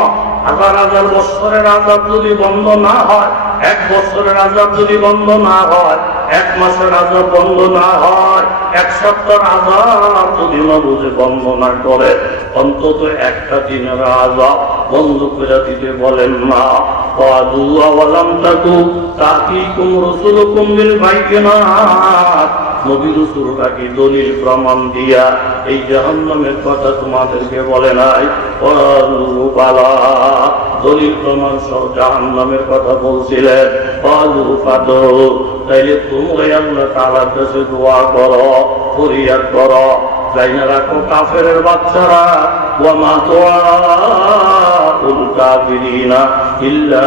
হাজার হাজার বছরের আযাব যদি বন্ধ না হয়, 1 বছরের আযাব যদি বন্ধ না হয়, 1 মাসের আযাব বন্ধ না হয়, 1 সপ্তাহের আযাব যদি বুঝে বন্ধ না করে, অন্তত একটা দিনের আযাব বন্ধ করে দিতে বলেন না। ক্বালু আওয়ালাম তাকু তা'তিকুম রাসূলুকুম বিল বাইয়িনাত, নবী রাসূলরা কি দলিল প্রমাণ দিয়া এই জাহান্নামের কথা তোমাদেরকে বলে নাই? ক্বালু বালা, দলিল প্রমাণ সহ জাহান্নামের কথা বলছিলেন। ক্বালু ফাদউ, তাইলে তোমরা আল্লাহ তাআলার কাছে দোয়া করো, ফরিয়াদ করো। জাইনা রাখো কাফেরের বাচ্চারা, ওয়া মা দুআউল কাফিরিনা ইল্লা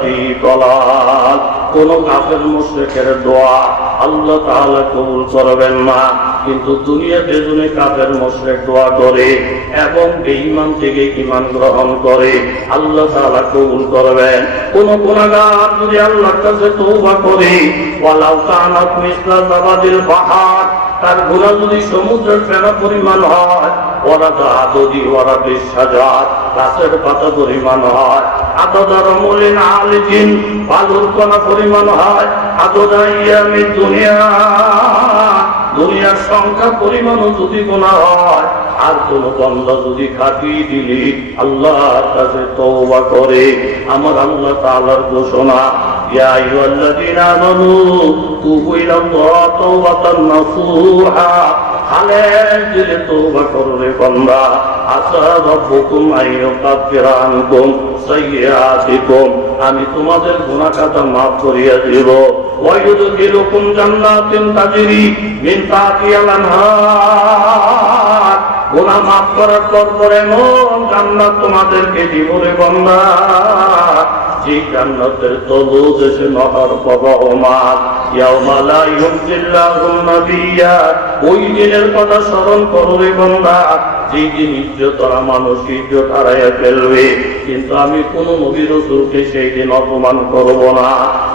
ফি দালাল, কোন কাফের মুশরিকের দোয়া আল্লাহ তাআলা কবুল করবেন না। কিন্তু দুনিয়াতে যদি কাফের মুশরিক দোয়া করে এবং বেঈমান থেকে ঈমান গ্রহণ করে, আল্লাহ তাআলা কবুল করবেন। কোন গুনাহগার যদি আল্লাহর কাছে তওবা করে, ওয়ালাউ কানাত মিসলা যাবাদিল বাহার, তার গুনাহ যদি সমুদ্রের ফেনা পরিমাণ হয়, ওরা যদি ওরা বিশ্বাজার গাছের পাতা পরিমাণ হয়, আদাদার মলিন আলিজিন বালুর কণা পরিমাণ হয়, আদাদাইয়ামি দুনিয়ার সংখ্যা পরিমাণও যদি গুনাহ হয়, আর কোন বান্দা যদি খাটিয়ে দিলি আল্লাহর কাছে তওবা করে, আমার আল্লাহ তাআলার ঘোষণা, ইয়া আইয়ুহাল্লাযীনা আমানু তুবু ইলাল্লাহি তাওবাতান নাসুহা, হালের দিলে তওবা করো রে বান্দা, আসা রাব্বুকুম আইয়ুকাফিরা আনকুম সাইয়্যাতিকুম, আমি তোমাদের গুনাহ খাতা মাফ করিয়া দেব। ওয়া ইউদখিলুকুম জান্নাতিন তাজরি মিন তাহতিহাল আনহার, গুনাহ মাফ করার পর এমন জান্নাত তোমাদেরকে দিব রে বান্দা, যে জান্নাতের তলদেশে নহর প্রবাহমান। ইয়াউমা লা ইউযিল্লাহুন নাবিয়্যা, ওই দিনের কথা স্মরণ করো রে বান্দা, যে দিন ইজ্জতরা মানুষ ইজ্জত হারাইয়া ফেলবে, কিন্তু আমি কোন নবী রাসূলকে সেই দিন অপমান করব না।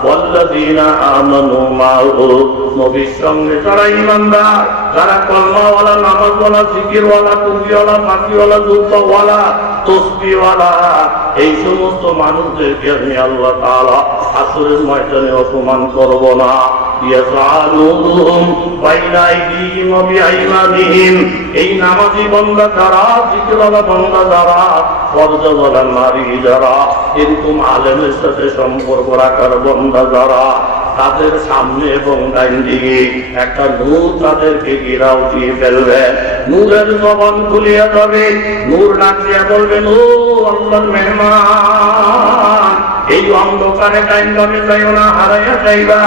ওয়াল্লাযীনা আমানু মা'হু, নবীর সঙ্গে যারা ঈমানদার, যারা কলমাওয়ালা, নামাজওয়ালা, জিকিরওয়ালা, টুপিওয়ালা, পাখিওয়ালা, জুব্বাওয়ালা, তসবিহওয়ালা, এই সমস্ত মানুষদেরকে আমি আল্লাহ তাআলা আসরের ময়দানে অপমান করব না। ইয়াসআলুহুম বাইনা আইদিহিম ওয়া বিআইমানিহিম, এই নামাজি বান্দা যারা, জিকিরওয়ালা বান্দা যারা, পর্দাওয়ালা নারী যারা, এরকম আলেমের সাথে সম্পর্ক রাখার বান্দা যারা, তাদের সামনে এবং ডাইন দিকে একটা নূর তাদেরকে ঘেরাও দিয়ে ফেলবে। নূরের জবান খুলিয়া যাবে, নূর ডাক দিয়া বলবেন, ও আল্লাহর মেহমান, এই অন্ধকারে ডাইন বামে যাইও না, হারাইয়া যাইবা।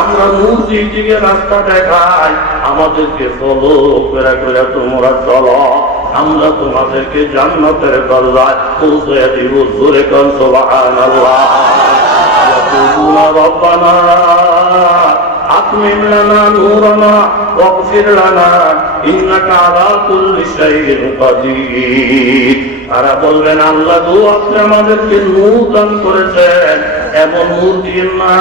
আমরা নূর দিকে রাস্তা দেখাই, আমাদেরকে চলো করে করে তোমরা চলো, আমরা তোমাদেরকে জান্নাতের দরজায় পৌঁছে দিব। জোরে কোন সুবহানাল্লাহ। রব্বানা আতমিম লানা নূরানা ওয়াগফির লানা ইন্নাকা আলা কুল্লি শাইইন কাদির। তারা বলবেন, আল্লাহ গো, আপনি আমাদেরকে নূর দান করেছেন, এমন নূর দিন না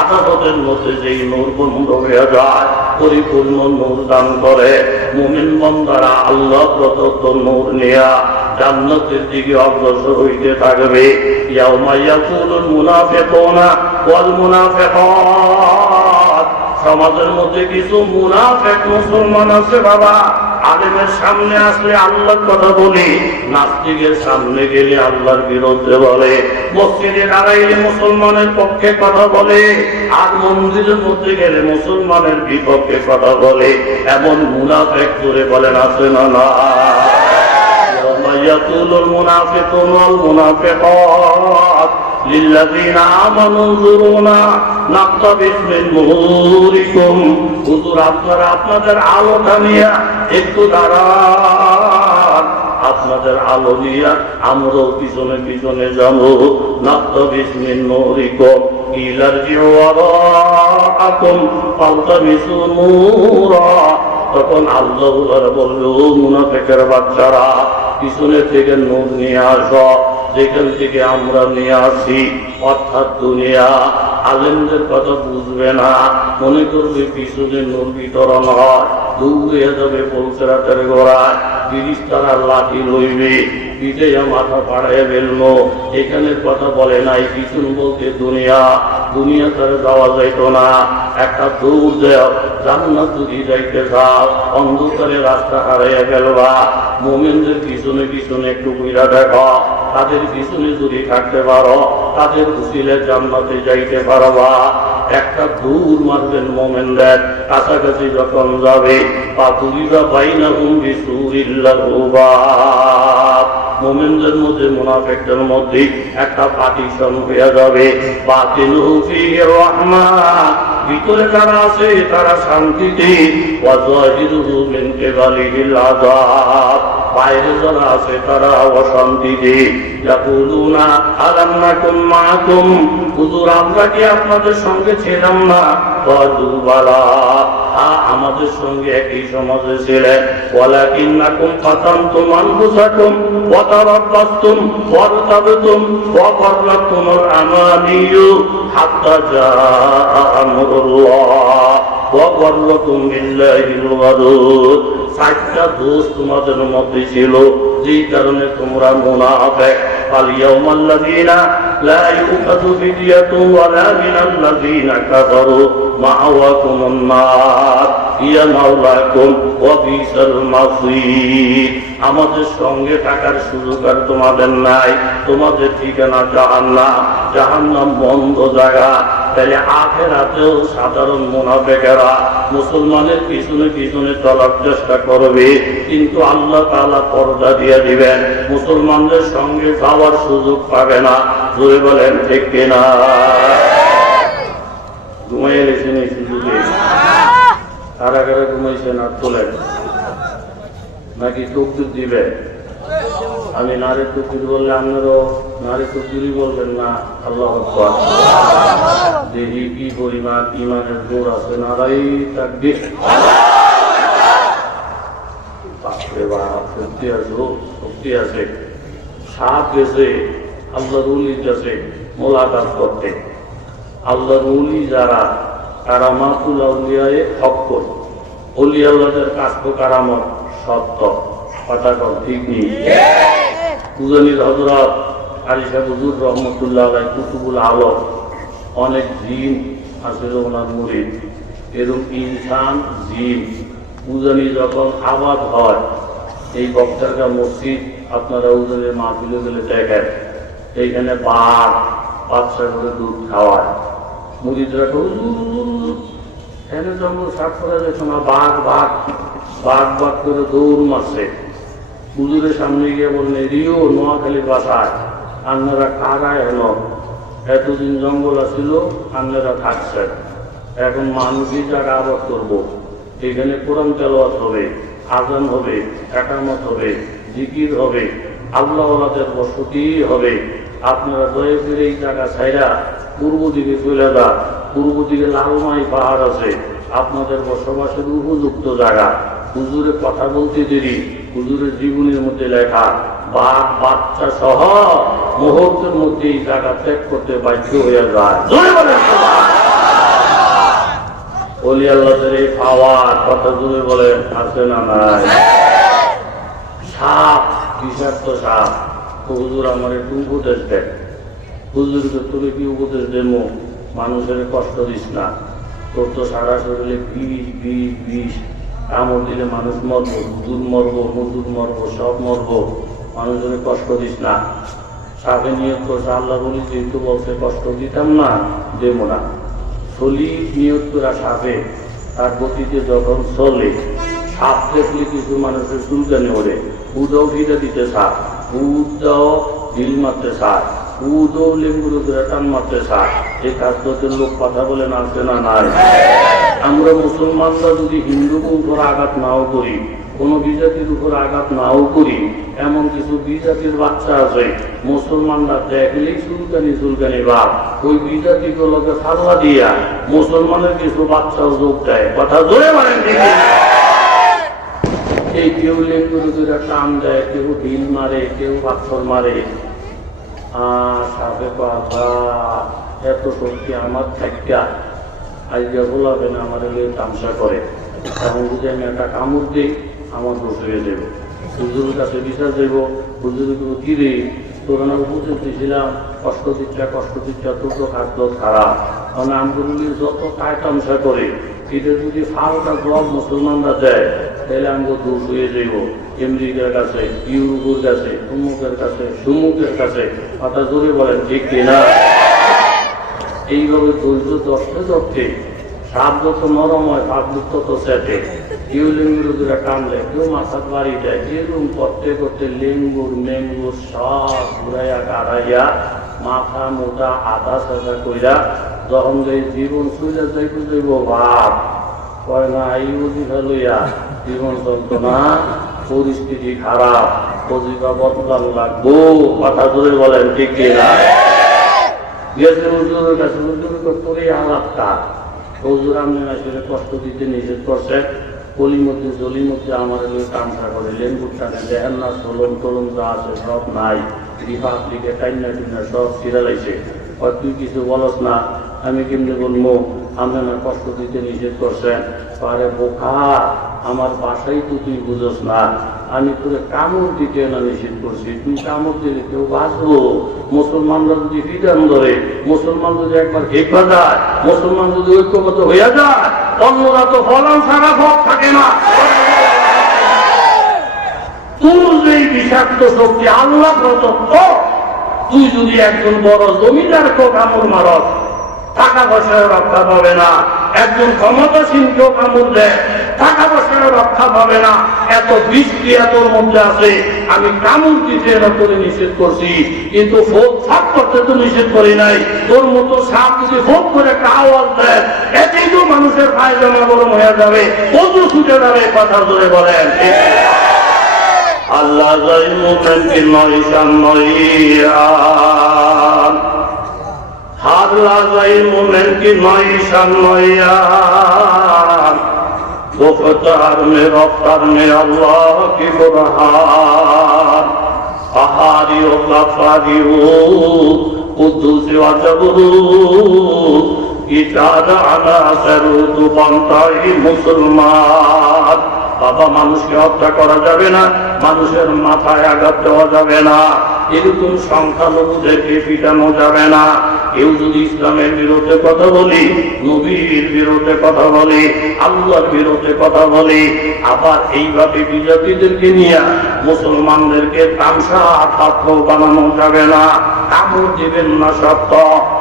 আদালতের মধ্যে যেই নূর বন্ধ হয়ে যায়, পরিপূর্ণ নূর দান করে। মুমিন বান্দারা আল্লাহ প্রদত্ত নূর নিয়া জান্নাতের দিকে অগ্রসর হইতে থাকবে। ইয়াউমা ইয়াকুলুল মুনাফিকুনা ওয়াল মুনাফিকাত, সমাজের মধ্যে কিছু মুনাফিক মুসলমান আছে বাবা, আলেমের সামনে আসলে আল্লাহর কথা বলে, নাস্তিকের সামনে গেলে আল্লাহর বিরুদ্ধে বলে, মসজিদে দাঁড়াইলে মুসলমানের পক্ষে কথা বলে, আর মন্দিরের মধ্যে গেলে মুসলমানের বিপক্ষে কথা বলে। এমন মুনাফিক জোরে বলেন আছে না? না। ইয়াকুলুল মুনাফিকুনা ওয়াল মুনাফিকাত লিল্লাযীনা আমানু যুরুনা নাকতাবিস মিন নূরিকুম, হুজুর আপনারা আপনাদের আলোটা নিয়ে একটু দাঁড়ান, আপনাদের আলো নিয়ে আমরাও পিছনে পিছনে যাবো। নাকতাবিস মিন নূরিকুম ইলারজিউ ওয়ারাআকুম ফালতামিসু নূরা, তখন আল্লাহ বলবে, ও মুনাফিকের বাচ্চারা, পিছনে থেকে নূর নিয়ে আসো, যেখান থেকে আমরা নিয়ে আসি। অর্থাৎ দুনিয়া আলেমদের কথা বুঝবে না, মনে করবে পিছনে নূর বিতরণ হয়, দূরে যাবে পৌঁছরাতের গোড়ায়, ফিরিস্তারা লাঠি লইবে, পিঠে মাথা পাড়ায় ফেলবো। এখানে কথা বলে নাই, পিছন বলতে দুনিয়া, দুনিয়া তারা যাওয়া যাইত না। একটা দৌড় দেও, জান্নাত যদি যাইতে যাও, অন্ধকারে রাস্তা হারাইয়া ফেলবা। মুমিনদের পিছনে পিছনে একটু ঘুরা দেখো, তাদের পিছনে যদি থাকতে পারো, তাদের উসিলে জান্নাতে যাইতে পারবা। একটা দূর মারবেন মুমিনদের কাছাকাছি যখন যাবে, পাতুরিরা বাইনা হুমবি সুরিল্লাহু বাব, মুমিনদের মধ্যে মুনাফিকদের মধ্যে একটা পার্টিশন হয়ে যাবে। বাতিনুহু ফিহি রাহমাহ, ভিতরে যারা আছে তারা শান্তিতে, ওয়া যাহিরুহু মিন কিবালিহিল আযাব, বাইরে যারা আছে তারা অশান্তিতে। ইয়াকুলুনা আলাম নাকুম মাআকুম, হুজুর আমরা কি আপনাদের সঙ্গে ছিলাম না? ক্বালু বালা, আমাদের সঙ্গে একই সমাজে ছিলেন। ওয়ালাকিন্নাকুম ফাতানতুম আনফুসাকুম ওয়া তারাব্বাসতুম ওয়ারতাবতুম ওয়া গাররাতুমুল আমানিয়্যু হাত্তা জাআ আমরুল্লাহ ওয়া গাররাতুম বিল্লাহিল গারুর। চারটা দোষ তোমাদের মধ্যে ছিল, যেই কারণে তোমরা মুনাফিক। فاليوم الذين لا يؤخذ فدية ولا من الذين كفروا مأواكم النار هي مولاكم وبئس المصير। আমাদের সঙ্গে থাকার সুযোগ আর তোমাদের নাই, তোমাদের ঠিকানা জাহান্নাম। জাহান্নাম বন্ধ জায়গা। তাহলে আখিরাতেও সাধারণ মুনাফিকেরা মুসলমানের পিছনে পিছনে চলার চেষ্টা করবে, কিন্তু আল্লাহ তাআলা পর্দা দিয়ে দিবেন, মুসলমানদের সঙ্গে যাওয়ার সুযোগ পাবে না। জোরে বলেন ঠিক কিনা? ঘুমাইয়ে গেছেন এই সুযোগে? কারা কারা ঘুমাইছেন আর তোলেন, নাকি তকবীর দিবে? আমি নারী তকবীর বললে আপনারও নারী তকবীরই বলবেন না? আল্লাহু আকবার। দেখি কি পরিমাণ ইমানের জোর আছে। নারাই তাকবীর। বাপরে বাপ, শক্তি আছে, শক্তি আছে। সাপ গেছে আল্লাহর ওলির কাছে মোলাকাত করতে। আল্লাহর ওলি যারা, কারামাতুল আউলিয়ায়ে হক, ওলি আল্লাহদের কাজ তো কারামত সত্য, কথা কম ঠিক নেই। উজানির হযরত আরিশা হুজুর রহমতুল্লাহ আলাইহি কুতুবুল আলম, অনেক জিন আসলে ওনার মুরিদ। এরকম ইনসান জিন উজানি যখন আবাদ হয়, এই বক্তারকা মসজিদ আপনারা উজানের মাহফিলে গেলে দেখেন, এইখানে বাঘ বাচ্চা করে দুধ খাওয়ায়। মুরিদরা এখানে জঙ্গল সাফ করা যায় না, বাঘ বাঘ বাঘ বাঘ করে দৌড় মারছে। হুজুরের সামনে গিয়ে বললেন, রিও নোয়াখালীর বাসায় আপনারা কারায় এলো, এতদিন জঙ্গল আছিল আপনারা থাকছেন, এখন মানুষই জায়গা আবাদ করবো, এখানে কোরআন তেলাওয়াত হবে, আজান হবে, একামত হবে, জিকির হবে, আল্লাহ ওয়ালাদের বসতি হবে। আপনারা দয়া করে এই জায়গা ছাইরা পূর্ব দিকে চলে যান। পূর্ব দিকে লালমাই পাহাড় আছে, আপনাদের বসবাসের উপযুক্ত জায়গা। হুজুরে কথা বলতে দেরি, হুজুরের জীবনের মধ্যে লেখা বাঘ বাচ্চা সহ মুহূর্তের মধ্যে এই জায়গা ত্যাগ করতে বাধ্য হয়ে যায়। ওলি আল্লাহদের এই পাওয়ার কথা জুড়ে বলেন আছে না নাই? সাপ, বিষাক্ত সাপ। হুজুর আমার একটু উপদেশ দেন। হুজুরকে তোকে কি উপদেশ দেব? মানুষের কষ্ট দিস না, তোর তো সারা শরীরে বিষ বিষ বিষ, কামড় দিলে মানুষ মরবো, হুজুর মরবো, হুজুর মরবো, সব মরবো, মানুষের কষ্ট দিস না। সাপে নিয়োগ করছে, আল্লাহ বলি যেহেতু বলছে কষ্ট দিতাম না, দেবো না। চলি নিয়োগ করা সাপে তার গতিতে যখন চলে, সাপ দেখলে কিছু মানুষের চুলকানি ওড়ে, উদাও ফিরে দিতে সাপ, উদাও ঢিল মারতে সাপ, উদৌ লেম্বুর করে টান মারতে সাপ। এই কাজ করতে লোক কথা বলে নাচে না নাই? আমরা মুসলমানরা যদি হিন্দুর উপর আঘাত নাও করি, কোন বিজাতির উপর আঘাত নাও করি, এমন কিছু বিজাতির বাচ্চা আছে মুসলমানরা দেখলেই চুলকানি চুলকানি বাপ, ওই বিজাতি গুলোকে ফাল্লা দিয়া মুসলমানের কিছু বাচ্চাও যোগ দেয়। কথা জোরে মারেন দেখি। এই কেউ লেম্বুর করে টান দেয়, কেউ ঢিল মারে, কেউ পাথর মারে। সাপে কথা এত শক্তি আমার থাকা আজকে বলাবে না, আমার তামসা করে। এখন যদি আমি একটা কামড় দিই আমার দোষ হয়ে দেবে। হুজুরের কাছে বিচার দেব। হুজুর কি রে তোর না উপদেশ দিয়েছিলাম কষ্ট দিচ্ছা তোর তো খাদ্য খারাপ, মানে আমগুলি যত কায়তামশা করে এটা যদি ফালটা জব মুসলমানরা দেয় তাহলে আমি দূর হয়ে যাইব আমেরিকার কাছে, ইউরোপের কাছে, অমুকের কাছে, সুমুকের কাছে। কথা জোরে বলেন ঠিক কিনা? এইভাবে ধৈর্য ধরতে সাপ যত নরম হয় পাবলিক তত চেটে। কেউ লেঙ্গুর দূরে টানলে কেউ মাথার বাড়ি দেয়, এরকম করতে করতে লেঙ্গুর মেঙ্গুর সব ঘুরাইয়া কাড়াইয়া মাথা মোটা আধা সাজা কইরা যখন যে জীবন চলে যাইব ভাব কয় না এই অধিকার লইয়া জীবন চলত না, পরিস্থিতি খারাপ, অধিকা বদলান লাগবো। কথা ধরে বলেন ঠিক কিনা? গেছে হুজুরের কাছে, হুজুরের করে আলাপটা হুজুর আপনি আসলে কষ্ট দিতে নিষেধ করছে, কলির মধ্যে জলির মধ্যে আমার কামটা করে লেম্বুর টানে দেখেন না, চলন টলন যা আছে সব নাই, রিপাবলিকে টাইনা টিনা সব ফিরালাইছে। তুই কিছু বলস না, আমি কেমনি বলবো আপনি না কষ্ট দিতে নিষেধ করছেন। আরে বোকা, আমার বাসাই তো তুই বুঝোস না, আমি তোরে কামড় দিতে না নিষেধ করছি, তুই কামড় দিলে কেউ বাঁচবো। মুসলমানরা যদি ফিদান ধরে, মুসলমান যদি একবার হেপা যায়, মুসলমান যদি ঐক্যবদ্ধ হইয়া যায়, অন্যরা তো ফলন ছাড়া ভোগ থাকে না। তোর যে বিষাক্ত শক্তি আল্লাহ প্রদত্ত, তুই যদি একজন বড় জমিদারকেও কামড় মারস টাকা পয়সায় রক্ষা পাবে না, একজন ক্ষমতাসীনকেও কামড় দেয় টাকা পয়সায় রক্ষা পাবে না। এত বৃষ্টি তোর মধ্যে আছে, আমি কামড় দিতে এরা করে নিষেধ করছি, কিন্তু ফোক ফাঁক করতে তো নিষেধ করি নাই। তোর মতো সাপ যদি ফোক করে একটা আওয়াজ দেয়, এতেই তো মানুষের পায়জামা গরম হয়ে যাবে, কত ছুটে যাবে। কথা ধরে বলেন আল্লাহ যাই মুমিনকে নয়শান নইয়ান, আল্লাহ যাই মুমিনকে নয়শান নইয়ান, গফতার মে রফতার মে আল্লাহ কি বুরহান, পাহাড়ি ও গাফারি ও কুদ্দুস ওয়া জাবরুত, ইতাদা আলা সারুত বান্তাই মুসলমান। বাবা, মানুষকে হত্যা করা যাবে না, মানুষের মাথায় আঘাত দেওয়া যাবে না, এরকম সংখ্যালঘুদেরকে পিটানো যাবে না। কেউ যদি ইসলামের বিরুদ্ধে কথা বলি, নবীর বিরুদ্ধে কথা বলি, আল্লাহর বিরুদ্ধে কথা বলি, আবার এইভাবে বিজাতিদেরকে নিয়ে মুসলমানদেরকে তামসা ছাত্র বানানো যাবে না। কামড় দিবেন না সত্য,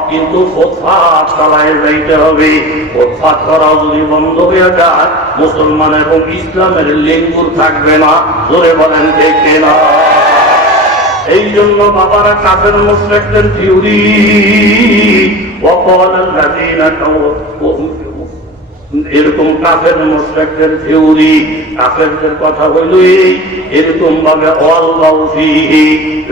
কিন্তু ফোটফাট চালায় যাইতে হবে। ফোটফাট করা যদি বন্ধ হয়ে যায়, মুসলমান এবং ইসলামের লেঙ্গুর থাকবে না। ধরে বলেন দেখে না। এই জন্য বাবারা কাফের মুশরিকদের থিওরি এরকম কাফের মুশরিকদের থিওরি, কাফেরদের কথা হইল এরকম ভাবে আল্লাহু ফীহি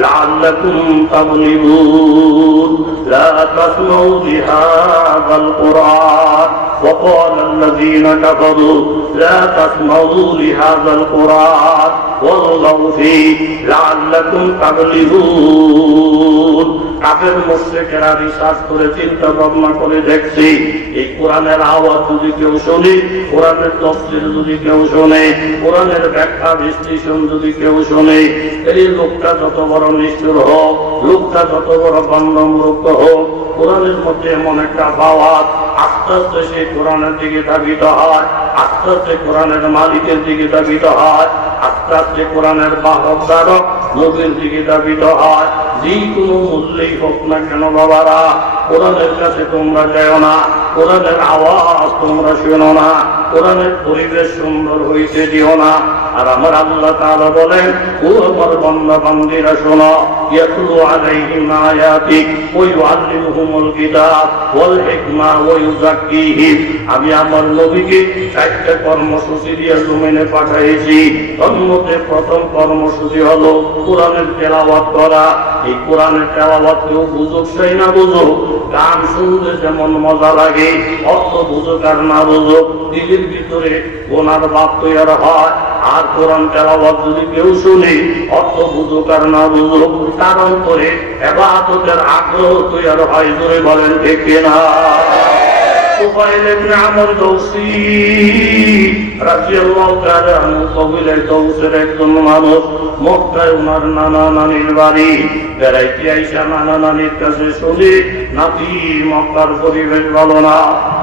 লাআল্লাকুম তাগলিবুন লা তাসমাউ লিহাযাল কুরআন وقال الذين كفروا لا تسمعوا لهذا القرآن والغوا فيه لعلكم تغلبون। কাফের মুশরিকেরা রিসার্চ করে চিন্তা ভাবনা করে দেখছি, এই কোরআনের আওয়াজ যদি কেউ শোনে, কোরআনের তাফসীর যদি কেউ শোনে, কোরআনের ব্যাখ্যা বিশ্লেষণ যদি কেউ শোনে, এই লোকটা যত বড় নিষ্ঠুর হোক, লোকটা যত বড় বান্ধবমূর্খ হোক, কোরআনের মধ্যে এমন একটা আওয়াজ, আস্তে আস্তে সে কোরআনের দিকে ধাবিত হয়, আস্তে আস্তে কোরআনের মালিকের দিকে ধাবিত হয়, আস্তে আস্তে কোরআনের বাহক ধারক নবীর দিকে ধাবিত হয়। যে কোনো মূল্যেই হোক না কেন বাবারা, কোরআনের কাছে তোমরা যাও না, কোরআনের আওয়াজ তোমরা শোনো না, কোরআনের পরিবেশ সুন্দর হইতে দিও না। আর আমার আল্লাহ তাআলা বলেন, ও আমার বান্দা বান্দীরা শোনো, ইয়াতলু আলাইহিম আয়াতিক ওয়া ইউআল্লিমুহুমুল কিতাব ওয়াল হিকমা ওয়া ইউযাক্কিহিম। আমি আমার নবীকে 4টা কর্মসূচি দিয়ে জমিনে পাঠিয়েছি। তার মধ্যে প্রথম কর্মসূচি হলো কোরআনের তেলাওয়াত করা। এই কোরআনের তেলাওয়াত কেউ বুঝুক সেই না বুঝুক, গান শুনতে যেমন মজা লাগে, অর্থ বুঝুক আর না বুঝুক, দিলের ভিতরে গোনার ভাব তৈরি হয়। আর কোরআন তেলাওয়াত যদি কেউ শুনে, অর্থ বুঝুক আর না বুঝুক, তার অন্তরে ইবাদতের আগ্রহ তৈরি হয়। জোরে বলেন ঠিক না? তুফাইল ইবনে আমর দৌসি রাদিয়াল্লাহু তাআলা আনহু কবিলে দৌসের একজন মানুষ। মক্কায় ওনার নানা নানির বাড়ি। বেড়াইতে আইসা নানা নানির কাছে শুনি নাতি মক্কার পরিবেশ ভালো না,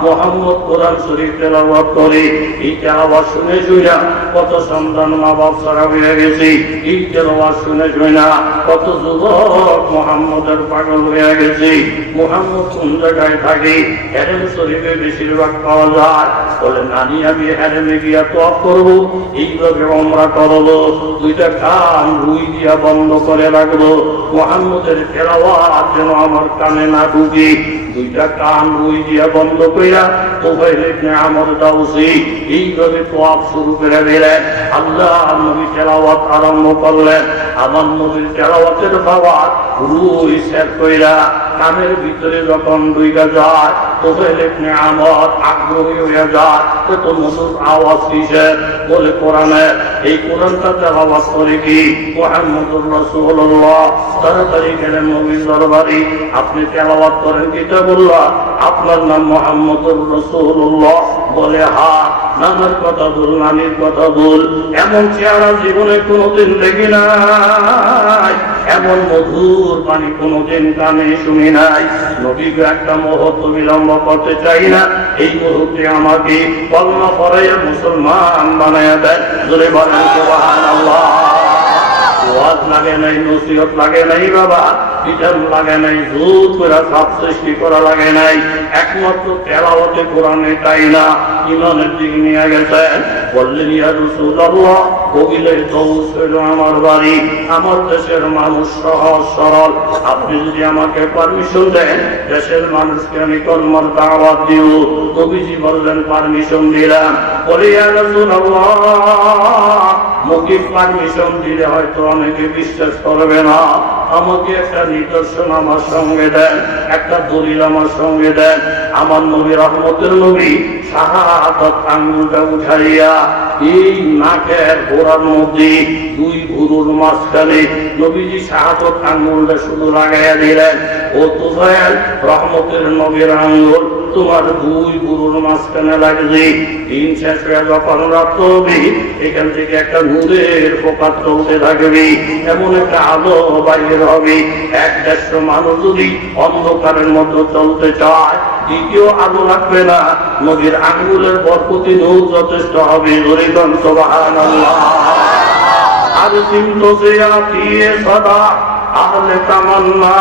মুহাম্মদ কোরআন শরীফ তেলাওয়াত করে। এই তেলাওয়াত শুনে শুনে কত সন্তান মা বাপ ছাড়া হয়ে গেছে। এই তেলাওয়াত শুনে শুনে কত যুবক মুহাম্মদের পাগল হয়ে গেছে। মুহাম্মদ কোন জায়গায় থাকে? হেরেম শরীফে বেশিরভাগ পাওয়া যায়। বলে নানি আমি হেরেমে গিয়া তওয়াফ করবো, এইভাবে উমরা করবো। দুইটা কান রুই দিয়া বন্ধ করে রাখবো, মুহাম্মদের তেলাওয়াত যেন আমার কানে না ঢুকে। দুইটা কান রুই দিয়া বন্ধ কইরা তুফাইল ইবনে আমর দাউসি এইভাবে তওয়াফ শুরু করে দিলেন। আল্লাহ নবী তেলাওয়াত আরম্ভ করলেন। আমার নবীর তেলাওয়াতের বাবা রুই সেট কইরা কানের ভিতরে যখন ঢুইকা যায়, তুফাইল ইবনে আমর আগ্রহী হয়ে যায়। কত মধুর আওয়াজ কিসের? বলে কোরআনের। এই কোরআনটা তেলাওয়াত করে কি মুহাম্মদুর রাসূলুল্লাহ। তাড়াতাড়ি গেলেন নবীর দরবারে। আপনি তেলাওয়াত করেন কিতাবুল্লাহ, আপনার নাম মুহাম্মদুর রাসূলুল্লাহ। বলে হ্যাঁ। নানার কথা বল, নানির কথা বল। এমন চেহারা জীবনে কোনোদিন দেখি নাই, এমন মধুর বাণী কোনোদিন কানে শুনি নাই। নবীকে একটা মুহূর্ত বিলম্ব করতে চাই না। এই মুহূর্তে আমাকে কলমা পড়াইয়া মুসলমান বানাইয়া দেন। জোরে বলেন সুবহানাল্লাহ। ওয়াজ লাগে নাই, নসিহত লাগে নাই বাবা, বিধান লাগে নাই, জোর করে সাপ সৃষ্টি করা লাগে নাই। একমাত্র তেলাওয়াতে কোরআনে তাই না ইমানের দিকে নিয়ে গেছেন। বললেন ইয়া রাসূলুল্লাহ, কবিলের দৌস হইল আমার বাড়ি, আমার দেশের মানুষ সহজ সরল। আপনি যদি আমাকে পারমিশন দেন, দেশের মানুষকে আমি কলমার দাওয়াত দিব। নবীজি বললেন পারমিশন দিলাম। বলে ইয়া রাসূলুল্লাহ, মৌখিক পারমিশন দিলে হয়তো অনেকে বিশ্বাস করবে না। আমাকে একটা নিদর্শন আমার সঙ্গে দেন, একটা দলিল আমার সঙ্গে দেন। আমার নবী রহমতের নবী শাহাদাত আঙ্গুলটা উঠাইয়া এই নাকের গোড়ার মধ্যে দুই ভুরুর মাঝখানে নবীজি শাহাদাত আঙ্গুলটা শুধু লাগাইয়া দিলেন। ও তুফাইল, রহমতের নবীর আঙ্গুল তোমার দুই গুরুর মাঝখানে লাগবে। দিন শেষ হয়ে যখন রাত হবে, এখান থেকে একটা নূরের প্রকাশ চলতে থাকবে। এমন একটা আলো বাইরে হবে। 1-150 মানুষ যদি অন্ধকারের মধ্যে চলতে চায়, দ্বিতীয় আলো লাগবে না। নবীর আঙ্গুলের বরকতি নূর যথেষ্ট হবে। জোরে বলেন সুবহানাল্লাহ। আর সিমতো সে আতি সদা আহলে তামান্না,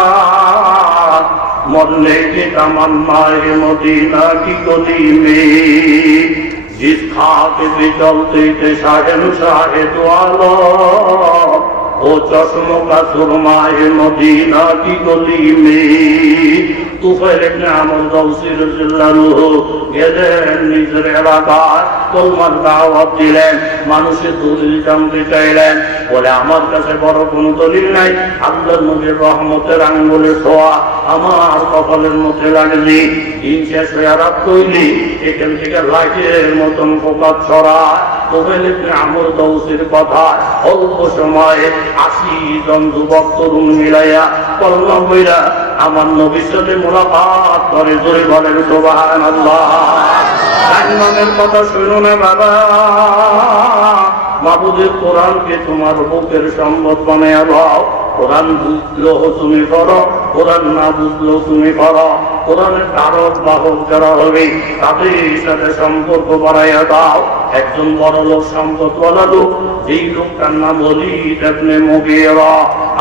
मरने की तमन्ना है मदीना की गली में, जिस खाक पे चलते थे शहंशाह दो आलम, वो चश्मों का सुरमा है मदीना की गली में। তুফাইল ইবনে আমর দাউসি রাদিয়াল্লাহু আনহু গেলেন নিজের এলাকায়, কলমার দাওয়াত দিলেন। মানুষের দলিল জানতে চাইলেন। বলে আমার কাছে বড় কোনো দলিল নাই, আল্লাহর নবীর রহমতের আঙ্গুলের ছোঁয়া আমার কপালের মধ্যে লাগলি। দিন শেষ হয়ে রাত হইলি, এখান থেকে লাইটের মতন প্রকাশ ছড়ায়। তুফাইল ইবনে আমর দাউসির কথা অল্প সময়ে 80 জন যুবক তরুণ মিলাইয়া কলমা বইরা আমার নবীর সাথে মুলাকাত করে। জোরে বলেন সুবহানাল্লাহ। ইমানের কথা শুনো না বাবা, মাবুদের কোরআনকে তোমার বুকের সম্পদ বানায়া দাও। কোরআন বুঝলো তুমি করো, কোরআন না বুঝলো তুমি করো। কোরআনের কারক বাহক যারা হবে তাদের সাথে সম্পর্ক বাড়াইয়া দাও। একজন বড় লোক, সম্পদওয়ালা লোক, যেই লোকটার নাম ওলীদ ইবনে মুগীরা,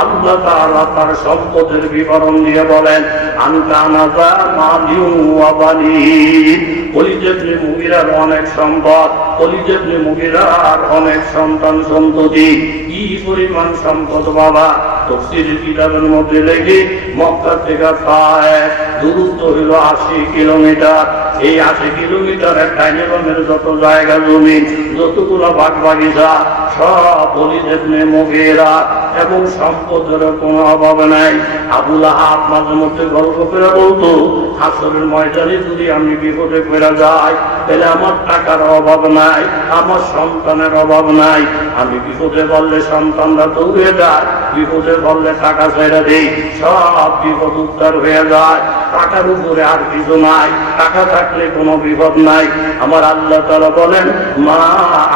আল্লাহ তাআলা তার সম্পদের বিবরণ দিয়ে বলেন, আনকানা যা মালিউ ওয়া বানীন। ওলীদ ইবনে মুগীরার অনেক সম্পদ, ওলীদ ইবনে মুগীরার অনেক সন্তান সন্ততি। কি পরিমাণ সম্পদ বাবা! তাফসীরের কিতাবের মধ্যে লেখে মক্কা থেকে তায়েফ দূরত্ব হলো 80 কিলোমিটার। এই 80 কিলোমিটারের টাইমের যত জায়গা জমি, যতগুলো বাগ বাগিচা, সব ওলীদ ইবনে মুগীরা। এবং সম্পদের কোনো অভাব নাই। আবু লাহাব মাঝে মধ্যে গল্প করে বলতো, হাসরের ময়দানে যদি আমি বিপদে পড়ে যাই, তাহলে আমার টাকার অভাব নাই, আমার সন্তানের অভাব নাই। আমি বিপদে বললে সন্তানরা দৌড়ে যায়, বিপদে বললে টাকা ছেড়ে দেই, সব বিপদ উদ্ধার হয়ে যায়। টাকার উপরে আর কিছু নাই, টাকা থাকলে কোনো বিপদ নাই। আমার আল্লাহ তাআলা বলেন মা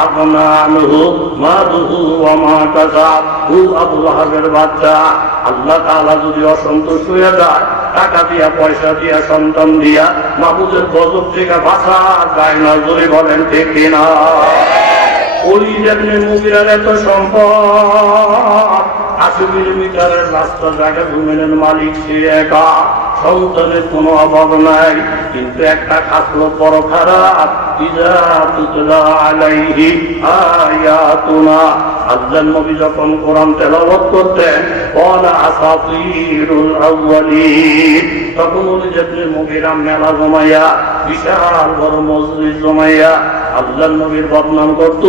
আগনা আনহু মালুহু ওয়া মা কাসাব। ও আবু লাহাবের বাচ্চা, আল্লাহ তাআলা যদি অসন্তুষ্ট হয়ে যায়, টাকা দিয়া, পয়সা দিয়া, সন্তান দিয়া মাহবুবের গজব থেকে বাঁচা যায় না। জোরে বলেন ঠিক কিনা? ওলীদ ইবনে মুগীরার এত সম্পদ, ৮০ কিলোমিটারের রাস্তা জায়গা জমিনের মালিক সে একা, সন্তানের কোনো অভাব নাই। কিন্তু একটা খাসলো বড় খারাপ, ইযা তুতলা আলাইহি আয়াতুনা, আল্লাহর নবী যখন কোরআন তেলাওয়াত করতেন, ক্বালা আসাতিরুল আউয়ালিন, তখন ওলীদ ইবনে মুগীরা মেলা জমাইয়া, বিশাল বড় মজলিস জমাইয়া আল্লাহর নবীর বদনাম করত।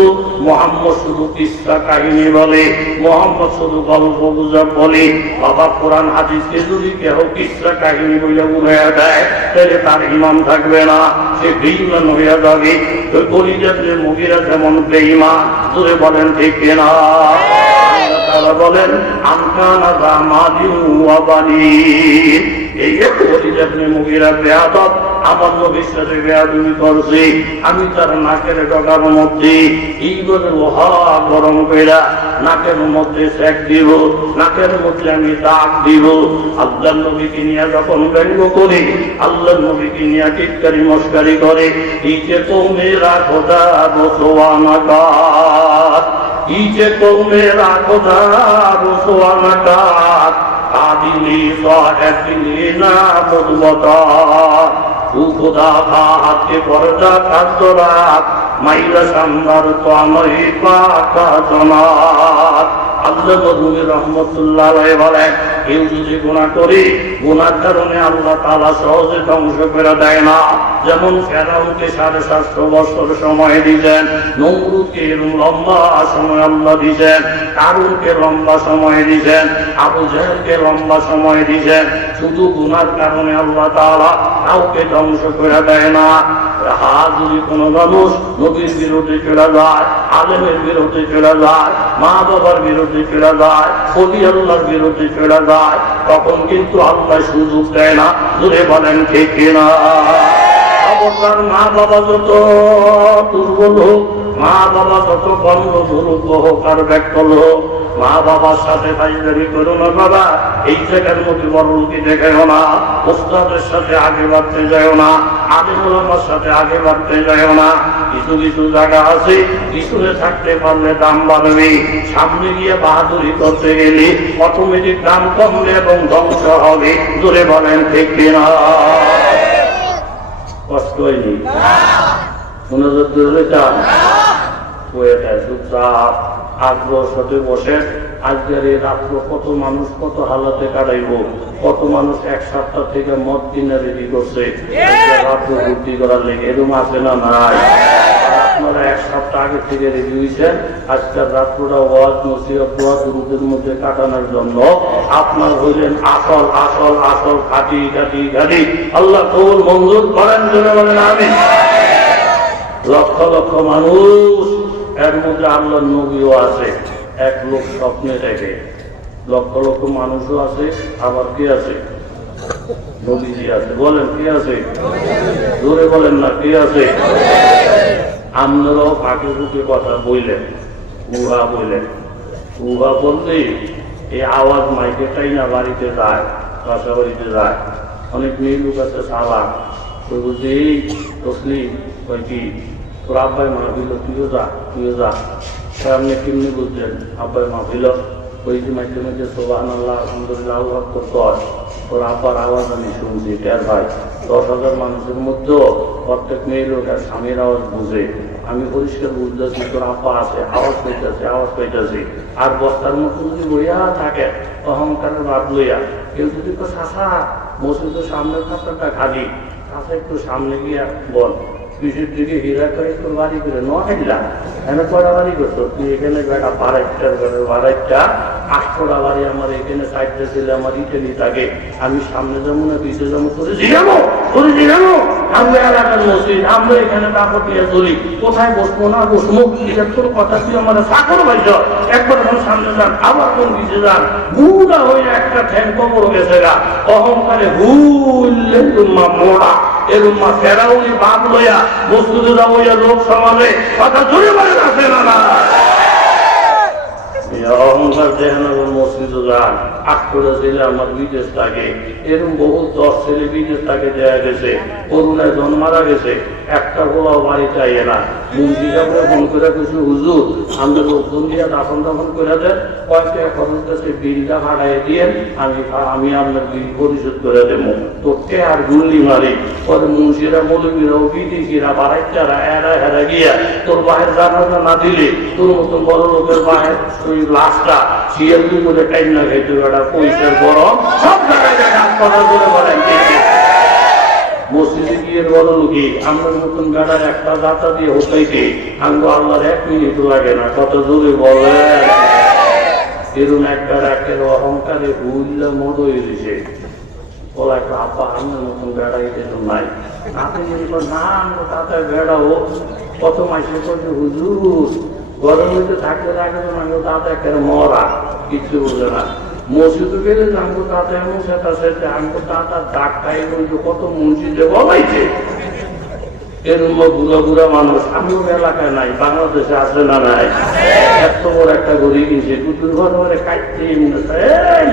মুহাম্মদ শুধু কিসসা কাহিনী বলে, মুহাম্মদ শুধু গল্প গুজব বলে। বাবা, কোরআন হাদিসকে যদি কেউ কিসসা কাহিনী বলে উড়াইয়া দেয়, তাহলে তার ঈমান থাকবে না, সে বেঈমান হইয়া যাবে। ওই ওলীদ ইবনে মুগীরা যেমন বেঈমান, জোরে বলেন ঠিক কিনা? আল্লাহ বলেন আমকানা যা মালিন ওয়া বানিন, এই ওলীদ ইবনে মুগীরা বেয়াদব, আমার নবীর সাথে বেয়াদবি করছে। আমি তার নাকের ডগার মধ্যে এইভাবে লোহা গরম কইরা নাকের মধ্যে সেক দিব, নাকের মধ্যে আমি দাগ দিব। আল্লাহর নবীকে নিয়ে যখন ব্যঙ্গ করি, আল্লাহর নবীকে নিয়ে টিটকারি মস্কারি করে, এই যে কওমেরা খোদা বসওয়ানাকাত, এই যে কওমেরা খোদা বসওয়ানাকাত, আদিলি সাহেবিনা মুদবতা, ও খোদা का हाथ के पर्दा कातरात माइला संबर तो আমই পাকা জনাত। আল্লাহ নবী রাহমাতুল্লাহ আলাইহি বলেন, কেউ যদি গুনাহ করে, গুনার কারণে আল্লাহ তাআলা সহজে ধ্বংস করে দেয় না। যেমন ফেরাউনকে ৭৫০ বছর সময় দিয়েছেন, নমরুদকে লম্বা সময় আল্লাহ দিয়েছেন, কারুনকে লম্বা সময় দিয়েছেন, আবু জাহেলকে লম্বা সময় দিয়েছেন। শুধু গুনার কারণে আল্লাহ তাআলা কাউকে ধ্বংস করে দেয় না। যদি কোনো মানুষ নবীর বিরুদ্ধে চলে যায়, আলেমের বিরুদ্ধে চলে যায়, মা বাবার বিরুদ্ধে চলে যায়, ওলি আল্লাহর বিরুদ্ধে চলে যায়, তখন কিন্তু আল্লাহ সুযোগ দেয় না। জোরে বলেন ঠিক কিনা? অবতার মা বাবা যত দুর্বল হোক, মা বাবা যত বন্ধ দুর্গ হোক আর ব্যক্ত হোক, মা বাবার সাথে ভাইদারি করো না বাবা। এই জায়গার মধ্যে বড় লোকে দেখাও না, ওস্তাদের সাথে আগে বাড়তে যাও না, আলেম ওলামার সাথে আগে বাড়তে যাও না। কিছু কিছু জায়গা আছে, পিছনে থাকতে পারলে দাম বাড়বে, সামনে গিয়ে বাহাদুরি করতে গেলে অটোমেটিক দাম কমবে এবং ধ্বংস হবে। জোরে বলেন ঠিক কিনা? কষ্ট হয়নি? মনোযোগ দিতে চান? চুপচাপ আগ্রহ সাথে বসে আজকের এই রাত্র কত মানুষ কত হালাতে কাটাইব, কত মানুষ ১ সপ্তাহ থেকে মদ কিনে রেডি করছে রাত্র ভর্তি করার লেগে, এরকম আছে না? নাই। আপনারা ১ সপ্তাহ আগে থেকে রেডি হয়েছেন আজকের রাত্রটা ওয়াজ নসিহত দোয়া দুরুদের মধ্যে কাটানোর জন্য। আপনার হইলেন আসল আসল আসল খাঁটি খাঁটি খাঁটি। আল্লাহ কবুল মঞ্জুর করেন, জন্য বলেন আমিন। লক্ষ লক্ষ মানুষ, এর মধ্যে আল্লাহর নবীও আছে। এক লোক স্বপ্নে দেখে, লক্ষ লক্ষ মানুষও আছে, আবার কি আছে? নবীজি আছে। বলেন কি আছে? জোরে বলেন না, কি আছে? আপনারাও ফাঁকে ফুঁকে কথা বললেন, উহা বললেন। উহা বললে এই আওয়াজ মাইকেটাই না বাড়িতে যায়, বাসা বাড়িতে যায়। অনেক মেয়ে লোক আছে সালাম, তো বলছে এই তসলিম কি তোর আব্বাই মাহফিল, তুইও যা তুইও যা। আপনি কেমনি বুঝছেন আব্বাই মাহফিল? ওই যে মাঝে মাঝে সুবহানাল্লাহ আলহামদুলিল্লাহ আল্লাহ করতে হয়, তোর আব্বার আওয়াজ আমি শুনছি। টের ভাই ১০,০০০ মানুষের মধ্যে প্রত্যেক মেয়ে লোক আর স্বামীর আওয়াজ বুঝে। আমি পরিষ্কার বুঝতেছি তোর আব্বা আছে, আওয়াজ পাইতেছে আওয়াজ পাইতেছি। আর বস্তার মধ্যে যদি বইয়া থাকে অহংকারের ভাব লইয়া, কেউ যদি তো শাসা মসজিদের সামনের খাতাটা খালি, কাছে একটু সামনে গিয়া বল পিছের দিকে হীরা করে তোর বাড়ি করে নহাইলা এখানে কয়টা বাড়ি করতো তুই এখানে বেটা বাড়াইটা 8টা বাড়ি আমার এখানে সাইডটা ছিল আমার ইটেলি থাকে আমি সামনে যাবো না পিছিয়ে যাবো তোরে জিগাবো আমরা এলাকার মসজিদ আমরা এখানে কাপড় দিয়ে চলি কোথায় বসবো না বসবো এটা তোর কথা তুই আমার চাকর বাইছ একবার এখন সামনে যান আবার কোন পিছিয়ে যান বুড়া হয়ে একটা ঠ্যাং কবর গেছে গা অহংকারে হুললে তুম্মা মোড়া এরকম মা ফেরাউনি বাপ লইয়া মসজিদে যাবো লোক সমাজে কথা জোরে বলেন আছে না অহংকার দেখেন মসজিদে যান 8টা ছেলে আমার বিদেশ থাকে এরকম বহু 10 ছেলে বিদেশ থাকে দেয়া গেছে করুণায় জন মারা গেছে একটা বলাও বাড়ি চাইয়ে না মুন্সিরা ফোন করে কিছু হুজুর আমরা লোকজন দিয়ে দাফন করে দেন কয়েকটা খরচ কাছে বিলটা ভাড়াই দিয়ে আমি আপনার বিল পরিশোধ করে দেবো তোকে আর গুল্লি মারি পরে মুন্সিরা মৌলবীরা বিদেশিরা বাড়াইটারা হেরা গিয়া তোর বাহের জানাজা না দিলে তোর মতন বড় লোকের বাহের ওই লাশটা শিয়ালি করে টাইম না খাইতে একটা পয়সার গরম সব জায়গায় হাসপাতাল করে বলেন মসজিদে গিয়ে বড় লোকই আমার মতন গাড়ার একটা দাতা দিয়ে হতাইতে আঙ্গো আল্লাহর 1 মিনিট লাগে না কত জোরে বলে এরকম একটা রাখের অহংকারে ভুললে মদ হয়ে দিছে বলা একটা আপা আমার মতন বেড়াই যেন নাই তাতে না আমরা তাতে বেড়াবো কত মাসে করছে হুজুর গরম হইতে থাকতে থাকে আমি তাতে একটা মরা কিচ্ছু বোঝে না মসজিদে গেলে জানবো তাতে এমন সেটা সেটা আনবো তাতার ডাক খাই বলতো কত মসজিদে বলাইছে এরকম বুড়া মানুষ আমিও এলাকায় নাই বাংলাদেশে আছে না নাই এত বড় একটা গরিব কিনছে কুতুর ঘর ঘরে কাটতে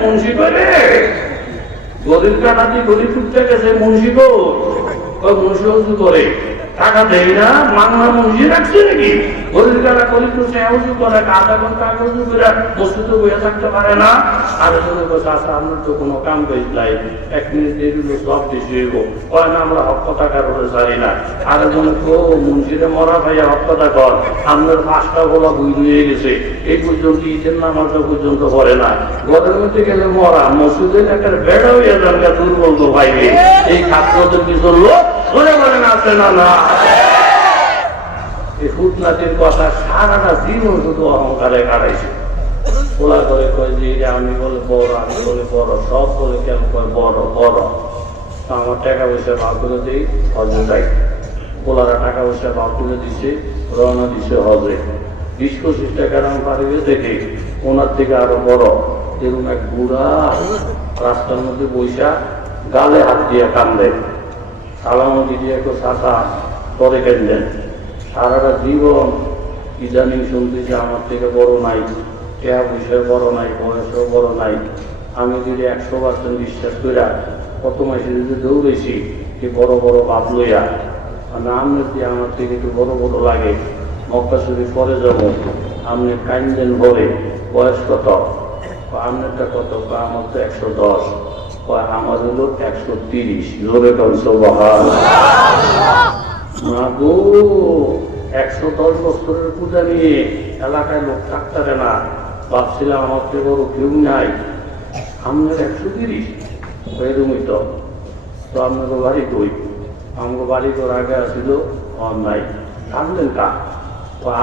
মুন্সি করে গরিব কাটাতি গরিব ফুটতে গেছে মুন্সি গো মুন্সি উঁচু করে টাকা দেয় না মাংনা মুন্সি রাখছে নাকি গরিব কাটা গরিব তো সে উঁচু করে আধা ঘন্টা আগে উঁচু করে মসজিদে বসে থাকতে পারে না আর আপনার তো কোনো কাম করি নাই 1 মিনিট দেরি হলো সব বেশি হইব কয় না আমরা হক কথা কারণে জানি না আর একজন তো মুন্সিরে মরা ভাইয়া হক কথা কর আপনার 5টা গোলা বুই হয়ে গেছে এই পর্যন্ত ঈদের নামাজটা পর্যন্ত করে না ঘরের মধ্যে গেলে মরা মসজিদের একটা বেড়া হইয়া যান দুর্বল তো পাইবে এই ছাত্রদের কিছু লোক ধরে বলেন আছে না এই ফুটনাতির কথা সারাটা জীবন শুধু অহংকারে কাটাইছে ওলা করে কয় যে আমি বলে বড় আমি বলে বড় সব বলে কেন কয় বড় আমার টাকা পয়সা ভাগ করে দিই হজে যাই ওলারা টাকা পয়সা ভাগ করে দিচ্ছে রওনা দিচ্ছে হজে 20-25 টাকার আমি পারিবে দেখি ওনার থেকে আরো বড় এরকম এক বুড়া রাস্তার মধ্যে বৈশা গালে হাত দিয়ে কান্দে সালাম দিয়ে একটু শাসা করে কেন্দ্রেন সারাটা জীবন ইদানিং শুনতেছি আমার থেকে বড় নাই টাকা পয়সায় বড় নাই বয়সেও বড় নাই আমি যদি 100% বিশ্বাস কইরা কত মাসে যদি দৌড়েছি কি বড় বাপ লইয়া নাম দিয়ে আমার থেকে একটু বড় লাগে মক্কা শরীফ পরে যাব আপনি কাইন্দেন ভরে বয়স কত আপনারটা কত আমার তো 110 আমার হলো 130 জোরে কনসো বহাল মা গো 110 বছরের পূজা নিয়ে এলাকায় লোক থাকতে না ভাবছিলাম আমার থেকে বড় কেউ নাই আপনার 130 এরকমই তো আপনাকে বাড়ি কই আমাকে বাড়ি করে আগে আসিল নাই থাকলেন কা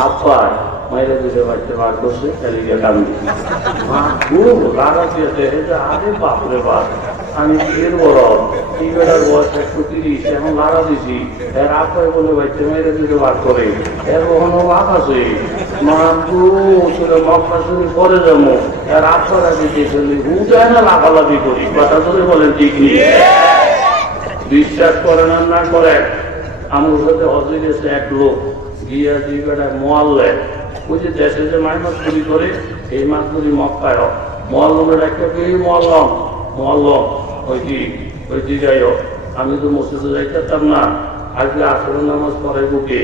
আব্বাই মাইরে দিতে বাড়িতে বার করছে খালি গিয়ে কান্দি মা খুব রাগা দিয়েছে আরে বাপরে বাপ আমি এর বড় এই বেড়ার বয়স 130 এখন লাগা দিছি এর আব্বাই বলে বাড়িতে মাইরে দিতে বার করে এর কখনো লাভ আছে মা তোর মক্কা শুরু করে যাবো এর আব্বার আগে দিয়েছিলি হুজায় না লাফালাফি করি কথা ধরে বলেন ঠিক নেই বিশ্বাস করেন আর না করেন আমার সাথে হজে গেছে এক লোক গিয়া দুই বেড়ায় মোয়াল্লে ওই যে দেশে যে মাছ চুরি করে এই মাছগুলি মক্কায় মোয়াল্লমের একটা পেয়ে মোয়াল্লম ওই যাই হোক আমি তো মসজিদে যাইতাম না আজকে আসরের নামাজ পড়াই বুকে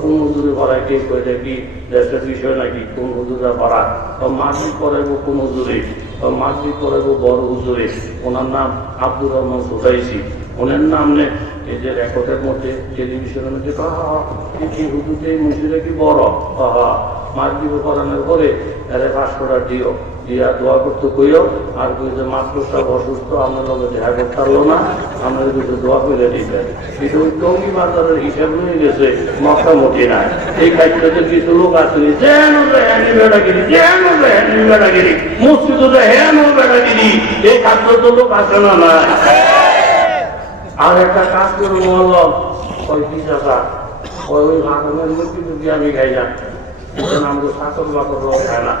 কোন হুজুরে পড়ায় কে কয়ে দেখি দেশের বিষয় নাকি কোন হুজুরা পড়া বা মাসিক পড়াইবো কোন হুজুরে বা মাসিক পড়াইবো বড় হুজুরে ওনার নাম আব্দুর রহমান সুদাইসি ওনার নাম নে এই যে রেকর্ডের মধ্যে টেলিভিশনের মধ্যে হুজুরে মসজিদে কি বড় মাছ দিব করানোর পরে এর 500 টাকা দিও দিয়া দোয়া করতে কইও আর কই যে মাত্র সব অসুস্থ আপনার লোকে দেখা করতে পারলো না আপনার কিছু দোয়া করে দিবেন কিন্তু ওই টঙ্গি বাজারের হিসাব নিয়ে গেছে মক্কামুখী নাই এই খাদ্যতে কিছু লোক আসেনি যেন হ্যানি বেড়াগিরি যেন হ্যানি বেড়াগিরি মসজিদে হেন বেড়াগিরি এই খাদ্য তো লোক আসে না না আর একটা কাজ করে বললাম ওই পিসাটা ওই ভাগনের মুরগি আমি খাই না আমাকে শাসক বাকর খায় না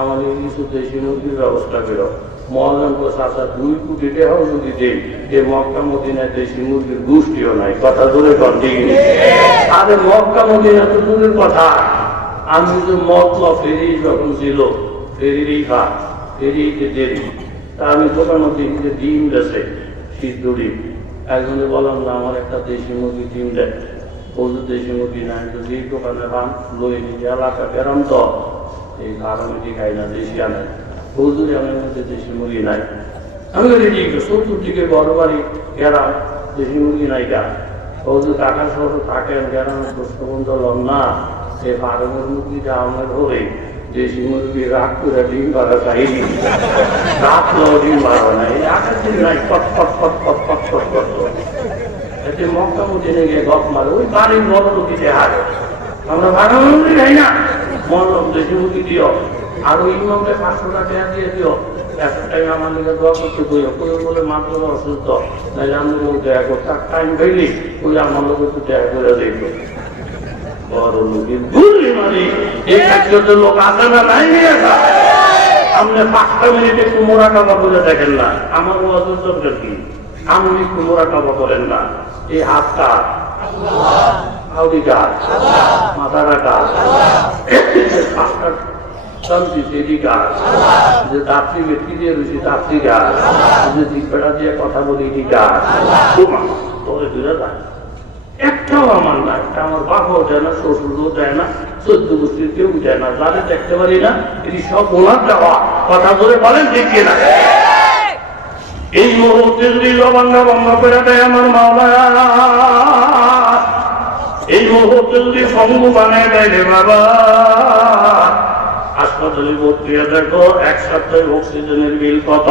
আমাদের কিছু দেশি মুরগির ব্যবস্থা করো মহাজনকে চাষা 2 কোটি টাকাও যদি দেই যে মক্কা মদিনায় দেশি মুরগির গোষ্ঠীও নাই কথা ধরে কন্টিনিউ আরে মক্কা মদিনা তো দূরের কথা আমি যে মতলা ফেরি যখন ছিল ফেরিরই খা ফেরিতে দেরি তা আমি দোকানের দিকে ডিম গেছে শীতদুড়ি একজনে বললাম না আমার একটা দেশি মুরগি ডিম দেয় বলতো দেশি মুরগি নাই তো যেই দোকানে পান লই নিজে এলাকা বেরাম তো এই কারণে খাই না দেশি আনে বলতুরি আমার মধ্যে দেশি মুরগি নাই আমি বলি চতুর্দিকে বড় বাড়ি গেরাম দেশি মুরগি নাই গা বলতো টাকা শহর থাকেন গেরামের দোষবন্ধ লন না সে ফার্মের মুরগিটা আমার ধরে দেশি মুরগি রাগ করে ডিম বাড়া চাইনি রাত ডিম বাড়া নাই আকাশ দিন নাই পট পট পট পট পট পট পট এতে মক্কা মদিনে গিয়ে গপ মারে ওই বাড়ির বড় লোকিতে হারে আমরা ভাড়া মুরগি খাই না মরলাম দেশি মুরগি দিও আর ওই ইমামকে 500 টাকা দিয়ে দিও একটা টাইম আমার লিগে দোয়া করতে কইও কইও বলে মাত্র অসুস্থ নাহলে আমি বলতে এখন তার টাইম পেলি ওই আমার লোক একটু দেখা করে দেখবো বড় লোকের ঘুরলি মানে এই কাজের লোক আসে না নাই আপনি 5টা মিনিট একটু মোড়া কাবা করে দেখেন না আমার ওয়াজের দরকার কি আপনি একটু মোড়া কাবা করেন না এই হাতটা আউদি গাছ মাথা রাখা শান্তি সেটি গাছ যে তাপ্তি ব্যক্তি দিয়ে রয়েছে তাপ্তি গাছ যে দিকবেড়া দিয়ে কথা বলি এটি গাছ তোরে দূরে যায় একটাও আমার না একটা আমার বাবাও যায় না শ্বশুরও যায় না 14 গোষ্ঠীর কেউ যায় না যাদের দেখতে পারি না এটি সব ওনার দেওয়া কথা ধরে বলেন দেখিয়ে না এই মুহূর্তে যদি জবাঙ্গা বন্ধ করে দেয় আমার মাওলা এই মুহূর্তে যদি সঙ্গ বানায় দেয় রে বাবা হাসপাতালে ভর্তি দেখো এক সপ্তাহে অক্সিজেনের বিল কত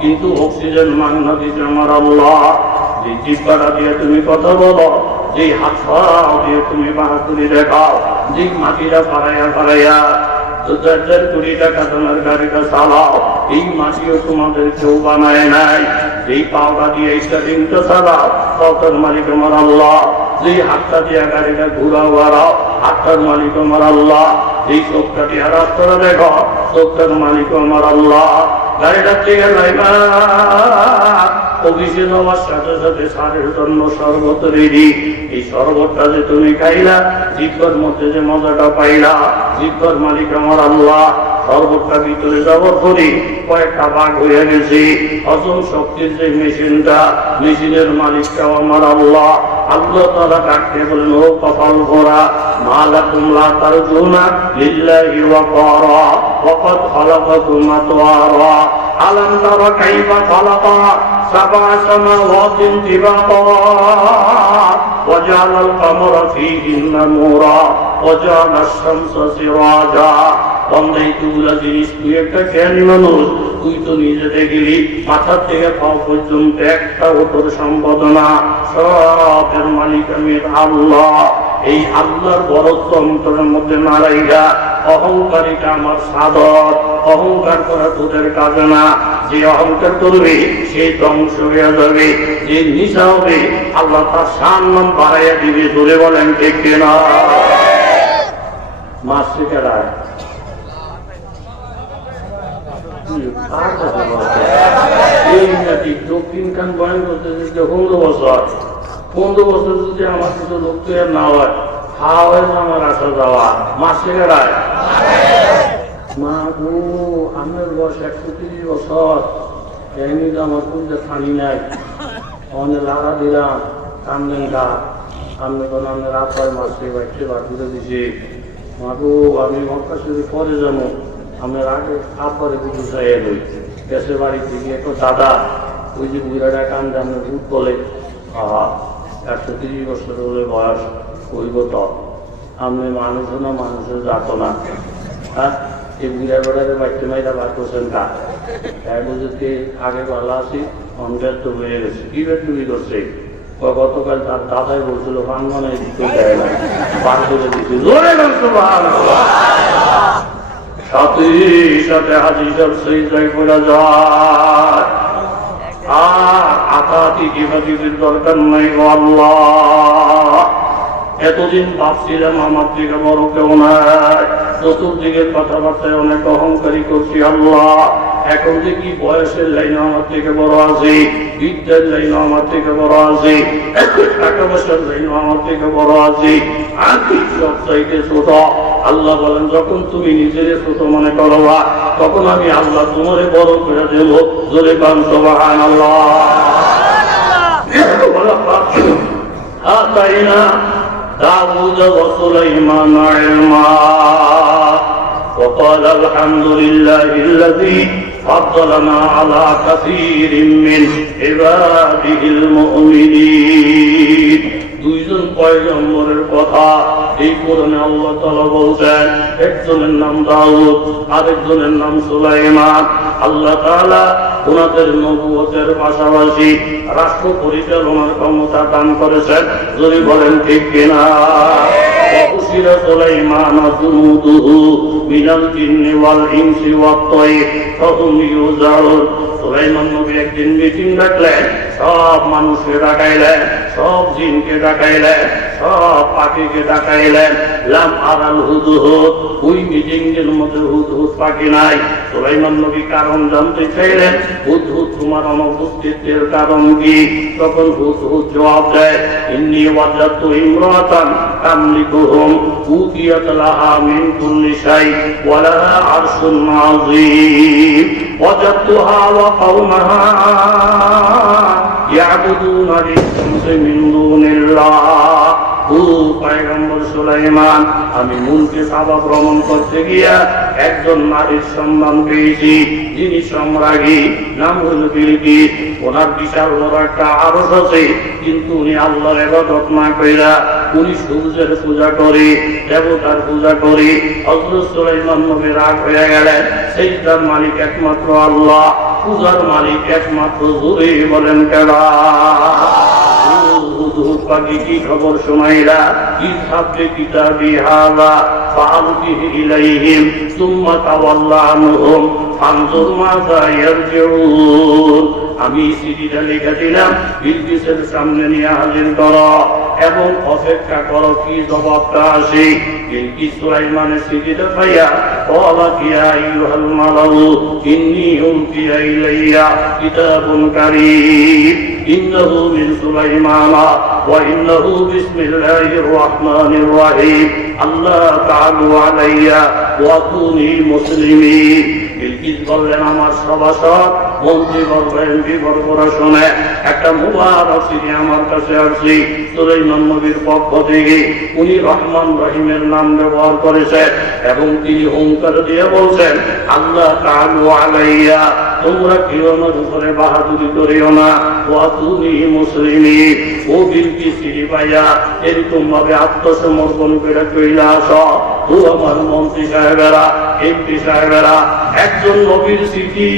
কিন্তু অক্সিজেন মাংনা দিতে আমার আল্লাহ যে জিব্বাটা দিয়ে তুমি কথা বলো যে হাত দিয়ে তুমি বাহাতুরি দেখাও যে মাটিটা পাড়াইয়া তো 1.5 কোটি টাকা তোমার গাড়িটা চালাও এই মাটিও তোমাদের কেউ বানায় নাই এই পাওটা দিয়ে স্টার্টিংটা চালাও পাওটার মালিক আমার আল্লাহ যে হাতটা দিয়ে গাড়িটা ঘুরাও বাড়াও হাতটার মালিক আমার আল্লাহ এই চোখটা দিয়ে হাত করে দেখো চোখটার মালিক আমার আল্লাহ গাড়িটা থেকে যাইবা অফিসে যাওয়ার সাথে সাথে সারের জন্য শরবত রেডি এই শরবতটা যে তুমি খাইলা জিব্বার মধ্যে যে মজাটা পাইলা জিব্বার মালিক আমার আল্লাহ শরবতটা ভিতরে যাওয়ার পরে কয়েকটা ভাগ হয়ে গেছে হজম শক্তির যে মেশিনটা মেশিনের মালিকটাও আমার আল্লাহ আল্লাহ তাআলা ডাকতে বলেন ও কপাল ভরা মা লাকুম লা তারজুনা লিল্লাহি ওয়াকারা ওয়াকাদ খালাকাকুম আতওয়ারা আলাম তারা কাইফা খালাকা সাবআ সামাওয়াতিন তিবাকা وجعل القمر فيهن نورا وجعل الشمس سراجا বন্ধাই তুলা জিনিস তুই একটা জ্ঞান মানুষ তুই তো নিজে দেখলি মাথার থেকে পাও পর্যন্ত একটা ওপর সম্পাদনা সবের মালিক আমি আল্লাহ এই আল্লাহর বরত্ব অন্তরের মধ্যে নারাইয়া অহংকারিটা আমার সাদর অহংকার করা তোদের কাজে না যে অহংকার করবে সে ধ্বংস হয়ে যাবে যে নিশা হবে আল্লাহ তার সম্মান বাড়াইয়া দিবে ধরে বলেন ঠিক কিনা মাসিকেরা দক্ষিণ খান বয়ান করতে 15 বছর যদি আমার কিছু লোক তৈরি না হয় খাওয়া হয়েছে আমার আসা যাওয়া মাসে গেড়ায় মা গো আমার বয়স 130 বছর এমনি আমার খুঁজে খানি নাই অনেক লাড়া দিলাম কান্দেন গা আমি কোনো আমি রাত হয় মাসে বাড়িতে বাড়িতে দিছি মা গো আমি মক্কা শুধু পরে যাবো আমার আগে আব্বারে কিছু চাইয়ে রই গ্যাসের বাড়ি থেকে একটু দাদা ওই যে বুড়াটা কান্দে আমরা ভূত বলে 130 বছর হলে বয়স কইব তো আমি মানুষও না মানুষের যাত না হ্যাঁ এই বুড়া বেড়ারে বাড়তে মাইরা বার করছেন কা এক বুঝতে আগে ভালো আছি অন্ধের তো হয়ে গেছে কি বেটুমি করছে গতকাল তার দাদাই বলছিল বাংলায় দিতে দেয় না বার করে দিতে জোরে সাথে সাথে হাজির সেই যাই করে যায় আর আতাতি কিবাদিদের দরকার নাই আল্লাহ। এতদিন ভাবছিলাম আমার থেকে বড় কেউ নাই, চতুর্দিকের কথাবার্তায় অনেক অহংকারী করছি আল্লাহ। এখন দেখি বয়সের লাইনে আমার থেকে বড় আছে, বিদ্যার লাইনে আমার থেকে বড় আছে, টাকা পয়সার লাইনে আমার থেকে বড় আছে, আর কি সব চাইতে ছোট। আল্লাহ বলেন যখন তুমি নিজের ছোট মনে করবা তখন আমি আল্লাহ তোমারে বড় করে দেব। জোরে কান সুবহানাল্লাহ। আতাইনা দাউদ ওয়া সুলাইমান ইলমা وقال الحمد لله الذي فضلنا على كثير من عباده المؤمنين। দুইজন পয়গম্বরের কথা এই কোরআনে আল্লাহ তাআলা বলছেন, একজনের নাম দাউদ, আরেকজনের নাম সুলাইমান। আল্লাহ তাআলা ওনাদের নবুয়তের পাশাপাশি রাষ্ট্র পরিচালনার ক্ষমতা দান করেছেন। যদি বলেন ঠিক কিনা? সুলাইমান জুনুদুহু মিনাল জিন্নি ওয়াল ইনসি ওয়াত তায়র ফাহুম ইউজাউন। সুলাইমান নবী একদিন মিটিং ডাকলেন, সব মানুষকে ডাকাইলেন, সব জিনকে ডাকাইলেন, সব পাখিকে ডাকাইলেন। লাম আরাল হুদহুদ, ওই মিটিং এর মধ্যে হুদহুদ পাখি নাই। সুলাইমান নবী কারণ জানতে চাইলেন, হুদহুদ তোমার অনুপস্থিতির কারণ কি? তখন হুদহুদ জবাব দেয়, ইন্নী ওয়াজাদতু ইমরাতান তামলিকুহুম উতিয়াত লাহা মিন কুল্লি শাই ওয়া লাহা আরশুন আযীম ওয়াজাদতুহা ওয়া কওমাহা ইয়াবুদুনা লিশ-শামসি মিন দুনিল্লাহ। ও পয়গম্বর সুলাইমান, আমি মুলকে সাবা ভ্রমণ করতে গিয়া একজন নারীর সন্ধান পেয়েছি, যিনি সম্রাজ্ঞী, নাম হল বিলকিস। ওনার বিশাল বড় একটা আরশ আছে, কিন্তু উনি আল্লাহর ইবাদত না কইরা উনি সূর্যের পূজা করে, দেবতার পূজা করে। হযরত সুলাইমান নবী রাগ হয়ে গেলেন, সেজদার মালিক একমাত্র আল্লাহ, পূজার মালিক একমাত্র। জোরে বলেন কেডা? হুদহুদ পাখি কি খবর শোনাইলা? ইযহাবু কিতাবি হাযা ফাআলকিহি ইলাইহিম সুম্মা তাওয়াল্লা আনহুম ফানজুর মাযা ইয়ারজিউন। আমি চিঠিটা লিখে দিলাম, বিলকিসের সামনে নিয়ে হাজির করো এবং অপেক্ষা করো কি জবাবটা আসে। বিলকিস সুলাইমানের চিঠিটা পাইয়া ক্বালাত ইয়া আইয়ুহাল মালাউ ইন্নী উলকিয়া ইলাইয়া কিতাবুন কারীম ইন্নাহু মিন সুলাইমানা ওয়া ইন্নাহু বিসমিল্লাহির রাহমানির রাহিম আল্লাহ তাআলু আলাইয়া ওয়া কুনি মুসলিমিন। বিলকিস বললেন, আমার সভাসদ মন্ত্রীবর্গ এমপিবর্গরা শুনে একটা মুবারক চিঠি আমার কাছে আসছে সুলাইমান নবীর পক্ষ থেকে। উনি রহমান রহিমের নাম ব্যবহার করেছেন এবং তিনি হুঙ্কার দিয়ে বলছেন, আল্লাহ তাআলু আলাইয়া, তোমরা কেউ আমার উপরে বাহাদুরি করিও না, ওয়া কুনি মুসলিমিন। ও বিলকিস চিঠি পাইয়া এরকম ভাবে আত্মসমর্পণ করে চলে আসো। ও আমার মন্ত্রী সাহেবেরা, এমপি সাহেবেরা, একজন নবীর চিঠি,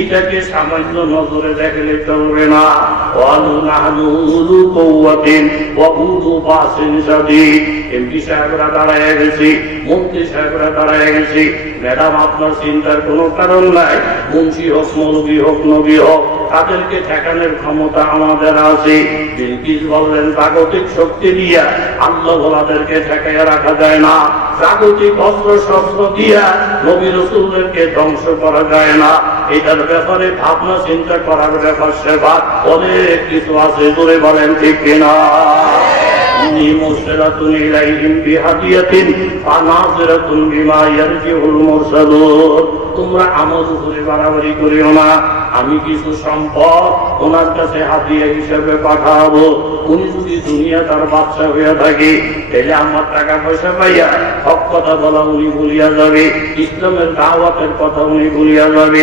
এটাকে সামান্য নজরে দেখলে চলবে না। ওয়ালু নাহনু উলু কুওয়াতিন ওয়া উলু বাসিন শাদীদ। এমপি সাহেবরা দাঁড়ায় গেছি, মন্ত্রী সাহেবরা দাঁড়ায় গেছি। ম্যাডাম, আপনার চিন্তার কোনো কারণ নাই। মুন্সি হোক, মৌলবি হোক, নবী হোক, তাদেরকে ঠেকানোর ক্ষমতা আমাদের আছে। বিলকিস বললেন, জাগতিক শক্তি দিয়া আল্লাহ ওয়ালাদেরকে ঠেকাইয়া রাখা যায় না। জাগতিক অস্ত্র শস্ত্র দিয়া নবী রাসূলদেরকে ধ্বংস করা যায় না। এটার ব্যাপারে ভাবনা চিন্তা করার ব্যাপার সেবা অনেক কিছু আছে। জোরে বলেন ঠিক কিনা? ইন্নী মুরসালাতুন ইলাইহিম বিহাদিয়াতিন ফানাযিরাতুন বিমা ইয়ারজিউল মুরসালুন। তোমরা আমল করে বাড়াবাড়ি করিও না। আমি কিছু সম্পদ ওনার কাছে হাদিয়া হিসেবে পাঠাবো। উনি যদি দুনিয়া তার বাদশা হইয়া থাকে, তাহলে আমার টাকা পয়সা পাইয়া হক কথা বলা উনি ভুলিয়া যাবে, ইসলামের দাওয়াতের কথা উনি ভুলিয়া যাবে।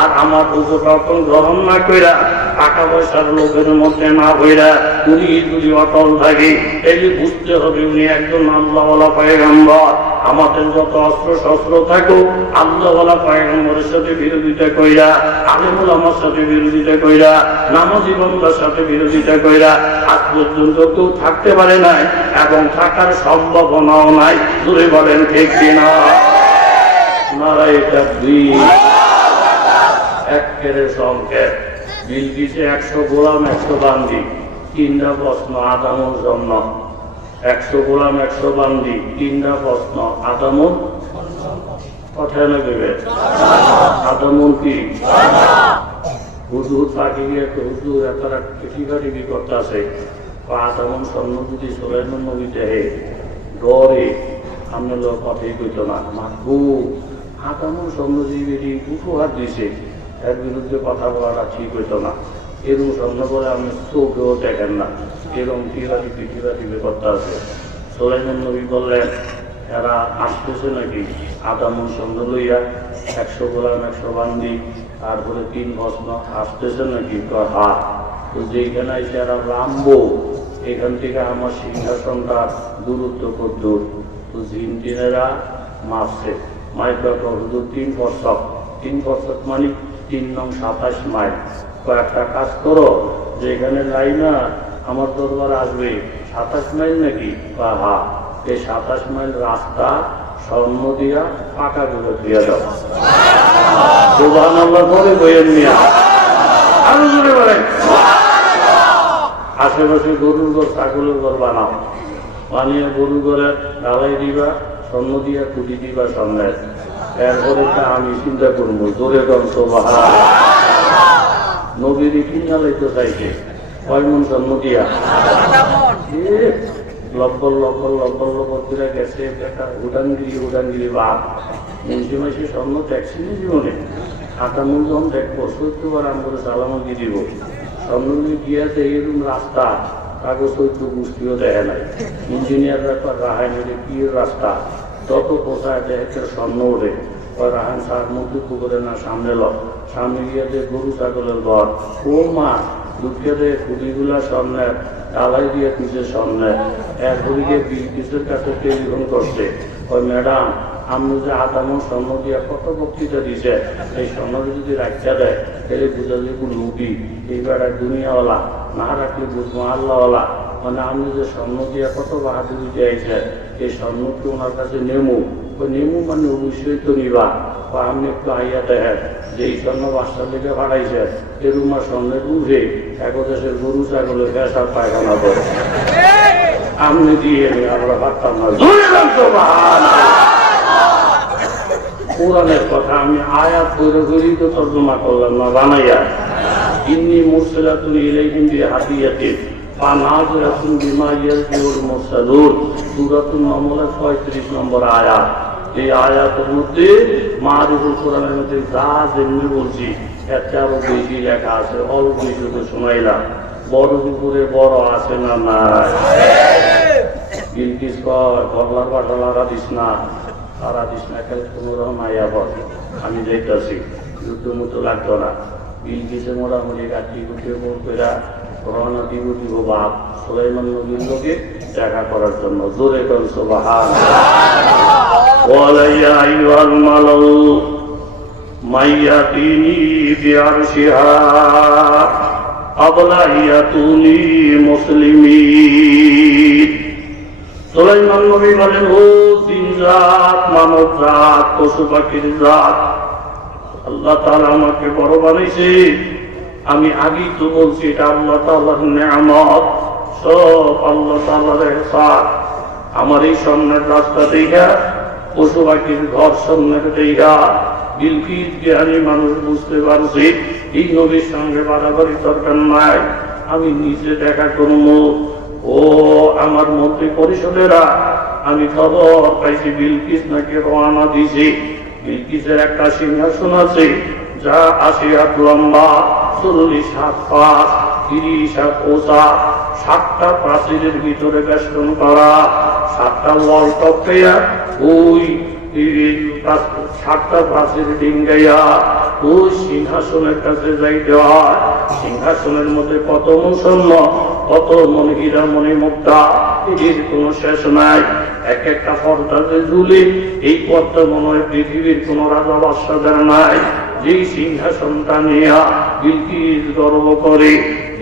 আর আমার উপকরণ গ্রহণ না কইরা, টাকা পয়সার লোকের মধ্যে না হইরা উনি যদি অটল থাকে, তাহলে বুঝতে হবে উনি একজন আল্লাহওয়ালা পয়গম্বর। আমাদের যত অস্ত্র শস্ত্র থাকুক আল্লাহওয়ালা পয়গম্বরের সাথে বিরোধিতা কইরা, আলেমুল আমার সাথে বিরোধিতা কইরা, নামাজি বান্দার সাথে বিরোধিতা কইরা আজ পর্যন্ত কেউ থাকতে পারে নাই এবং থাকার সম্ভাবনাও নাই। জোরে বলেন ঠিক কিনা? নারায়ে তাকবীর। একের সংকেত বিলকিসে 100 গোলাম 100 বান্দি, 3টা প্রশ্ন আদামুর জন্য। 100 গোলাম 100 বান্দি, 3টা প্রশ্ন আদামুর কথায় লাগবে। আদামুর কি হুজুর পাখি গিয়ে হুজুর তারা কৃষিকাটি করতে আছে আদামুর স্বর্ণ যদি সুলাইমান নবী দেহে ডরে আমরা লোক কথাই কইত না। মাহবু আদামুর স্বর্ণজীবী উপহার দিছে, এর বিরুদ্ধে কথা বলাটা ঠিক হইতো না। এরকম স্বর্ণ করে আপনি চোখেও দেখেন না, এরকম টিকাটিপি করতে আছে। সুলাইমান নবী বললেন এরা আসতেছে নাকি আদামুর স্বর্ণ লইয়া 100 গোলাম 100 বান্দি, তারপরে 3 প্রশ্ন আসতেছে নাকি? হা। তো যেখানে এসে এরা রামবো এখান থেকে আমার সিংহাসনটা দূরত্ব দূর। তো জিন টিনেরা মাপছে মাইকা হুজুর 3 বছর, 3 বছর মানে 3 নং 27 মাইল। কয়েকটা কাজ করো যে এখানে লাইনা আমার দরবার আসবে 27 মাইল নাকি? হা। এই 27 মাইল রাস্তা স্বর্ণ দিয়া পাকা করে দিয়ে দাও। সুবহানাল্লাহ করে বইয়ের নিয়ে আরো জোরে বলেন। আশেপাশে গরুর ঘর ছাগলের ঘর বানাও, বানিয়ে গরু ঘরে ঢালাই দিবা, স্বর্ণ দিয়া কুটি দিবা সামনে। এরপরে আমি চিন্তা করবো জোরে গল্প বাহা নবীর কিনা লাইতে চাইছে 6 মণ স্বর্ণ দিয়া লব্বর করে গেছে। একটা উডানগিরি বাপ মঞ্চে মাসে স্বর্ণ ট্যাক্সি নিয়ে জীবনে 58 জন দেখবো 70 বার আমরা সালামকি দিব। স্বর্ণ গিয়াছে এরকম রাস্তা কাগজ 14 গোষ্ঠীও দেখে নাই। ইঞ্জিনিয়াররা রাহাই মেরে কি রাস্তা তত কোথায় দেখে স্বর্ণ ওঠে। রাহান সার মধ্যে পুকুরে না সামনে সামনে গিয়ে গরু ছাগলের ঘর। ও মা দুঃখে দে কুড়িগুলা স্বর্ণের ডালাই দিয়ে পিছে স্বর্ণের। এরপরে গিয়ে বিলকিসের কাছে টেলিফোন করছে, ওই ম্যাডাম আপনি যে আদামন স্বর্ণ দিয়ে কত বক্তৃতা দিছে, এই স্বর্ণটা যদি রাখতে দেয় তাহলে বুঝা যে লুটি এই বেড়ায় দুনিয়াওয়ালা, না রাখলে বুঝবো আল্লাহওয়ালা। মানে আপনি যে স্বর্ণ দিয়ে কত বাহাদুরি দিয়েছে, এই স্বর্ণকে ওনার কাছে নেমু। ওই নেমু মানে অবশ্যই তো নিবা। আপনি একটু আইয়া দেখেন যে এই স্বর্ণ বাচ্চা থেকে পাঠাইছে এরকম আর স্বর্ণের উঠে এক দেশের গরু ছাগলের পেশার পায়খানা করে আপনি দিয়ে আমরা ভাবতাম না। কোরআনের কথা আমি আয়াত করে করেই তো তর্জমা করলাম না বানাইয়া। ইন্নী মুরসালাতুন ইলাইহিম বিহাদিয়াতিন ফানাযিরাতুন বিমা ইয়ারজিউল মুরসালুন। সূরাতুন নামলের 35 নম্বর আয়াত। এই আয়াতের মধ্যে মারিফুল কোরআনের মধ্যে যা যেমনি বলছি এর আরো বেশি লেখা আছে, অল্প কিছু শোনাইলাম। বড় পুকুরে বড় আছে না নাই? বিলকিস কর বদলার বাটলারা দিস না, সারা দিস না, খেলে কোনো রকম আইয়া বল আমি দেখতেছি যুদ্ধ মতো লাগতো না। বিলকিসে মোটামুটি গাছি গুটিয়ে বোন পেরা রওনা দিব বাপ সুলাইমান নবীর লোকে দেখা করার জন্য। জোরে কর সুবহানাল্লাহ। ওয়ালা ইয়া আইয়ুহাল মালাউ মাইয়াতিনি বিআরশিহা আবলা ইয়াতুনি মুসলিমিন। সুলাইমান নবী বলেন, ও জিনজাত, মানব জাত, পশু পাখির জাত, আল্লাহ তাআলা আমাকে বড় বানাইছে। আমি আগেই তো বলছি এটা আল্লাহ তাআলার নেয়ামত, সব আল্লাহ তাআলার ইহসান। আমার এই সামনের রাস্তা দেখা, পশু পাখির ঘর সামনে দেখা বিলকিস জ্ঞানী মানুষ বুঝতে পারছি এই নবীর সঙ্গে বাড়াবাড়ি দরকার নাই, আমি নিজে দেখা করবো। ও আমার মন্ত্রী পরিষদেরা, আমি খবর পাইছি বিলকিস নাকি রওনা দিছি। বিলকিসের একটা সিংহাসন আছে যা 80 হাত লম্বা, 40 হাত পাঁচ, 30 হাত ওসা, 7টা প্রাচীরের ভিতরে বেষ্টন করা, 7টা ওয়াল টপকাইয়া ওই 7টা প্রাচীর ডিঙ্গাইয়া ওই সিংহাসনের কাছে যাইতে হয়। সিংহাসনের মধ্যে কত মুসন্ন, কত মন হীরা মনি মুক্তা, এর কোনো শেষ নাই। এক একটা পর্দা যে ঝুলে, এই পর্দা মনে হয় পৃথিবীর কোন রাজা বাদশাদের নাই। যেই সিংহাসনটা নিয়ে বিলকিস গর্ব করে,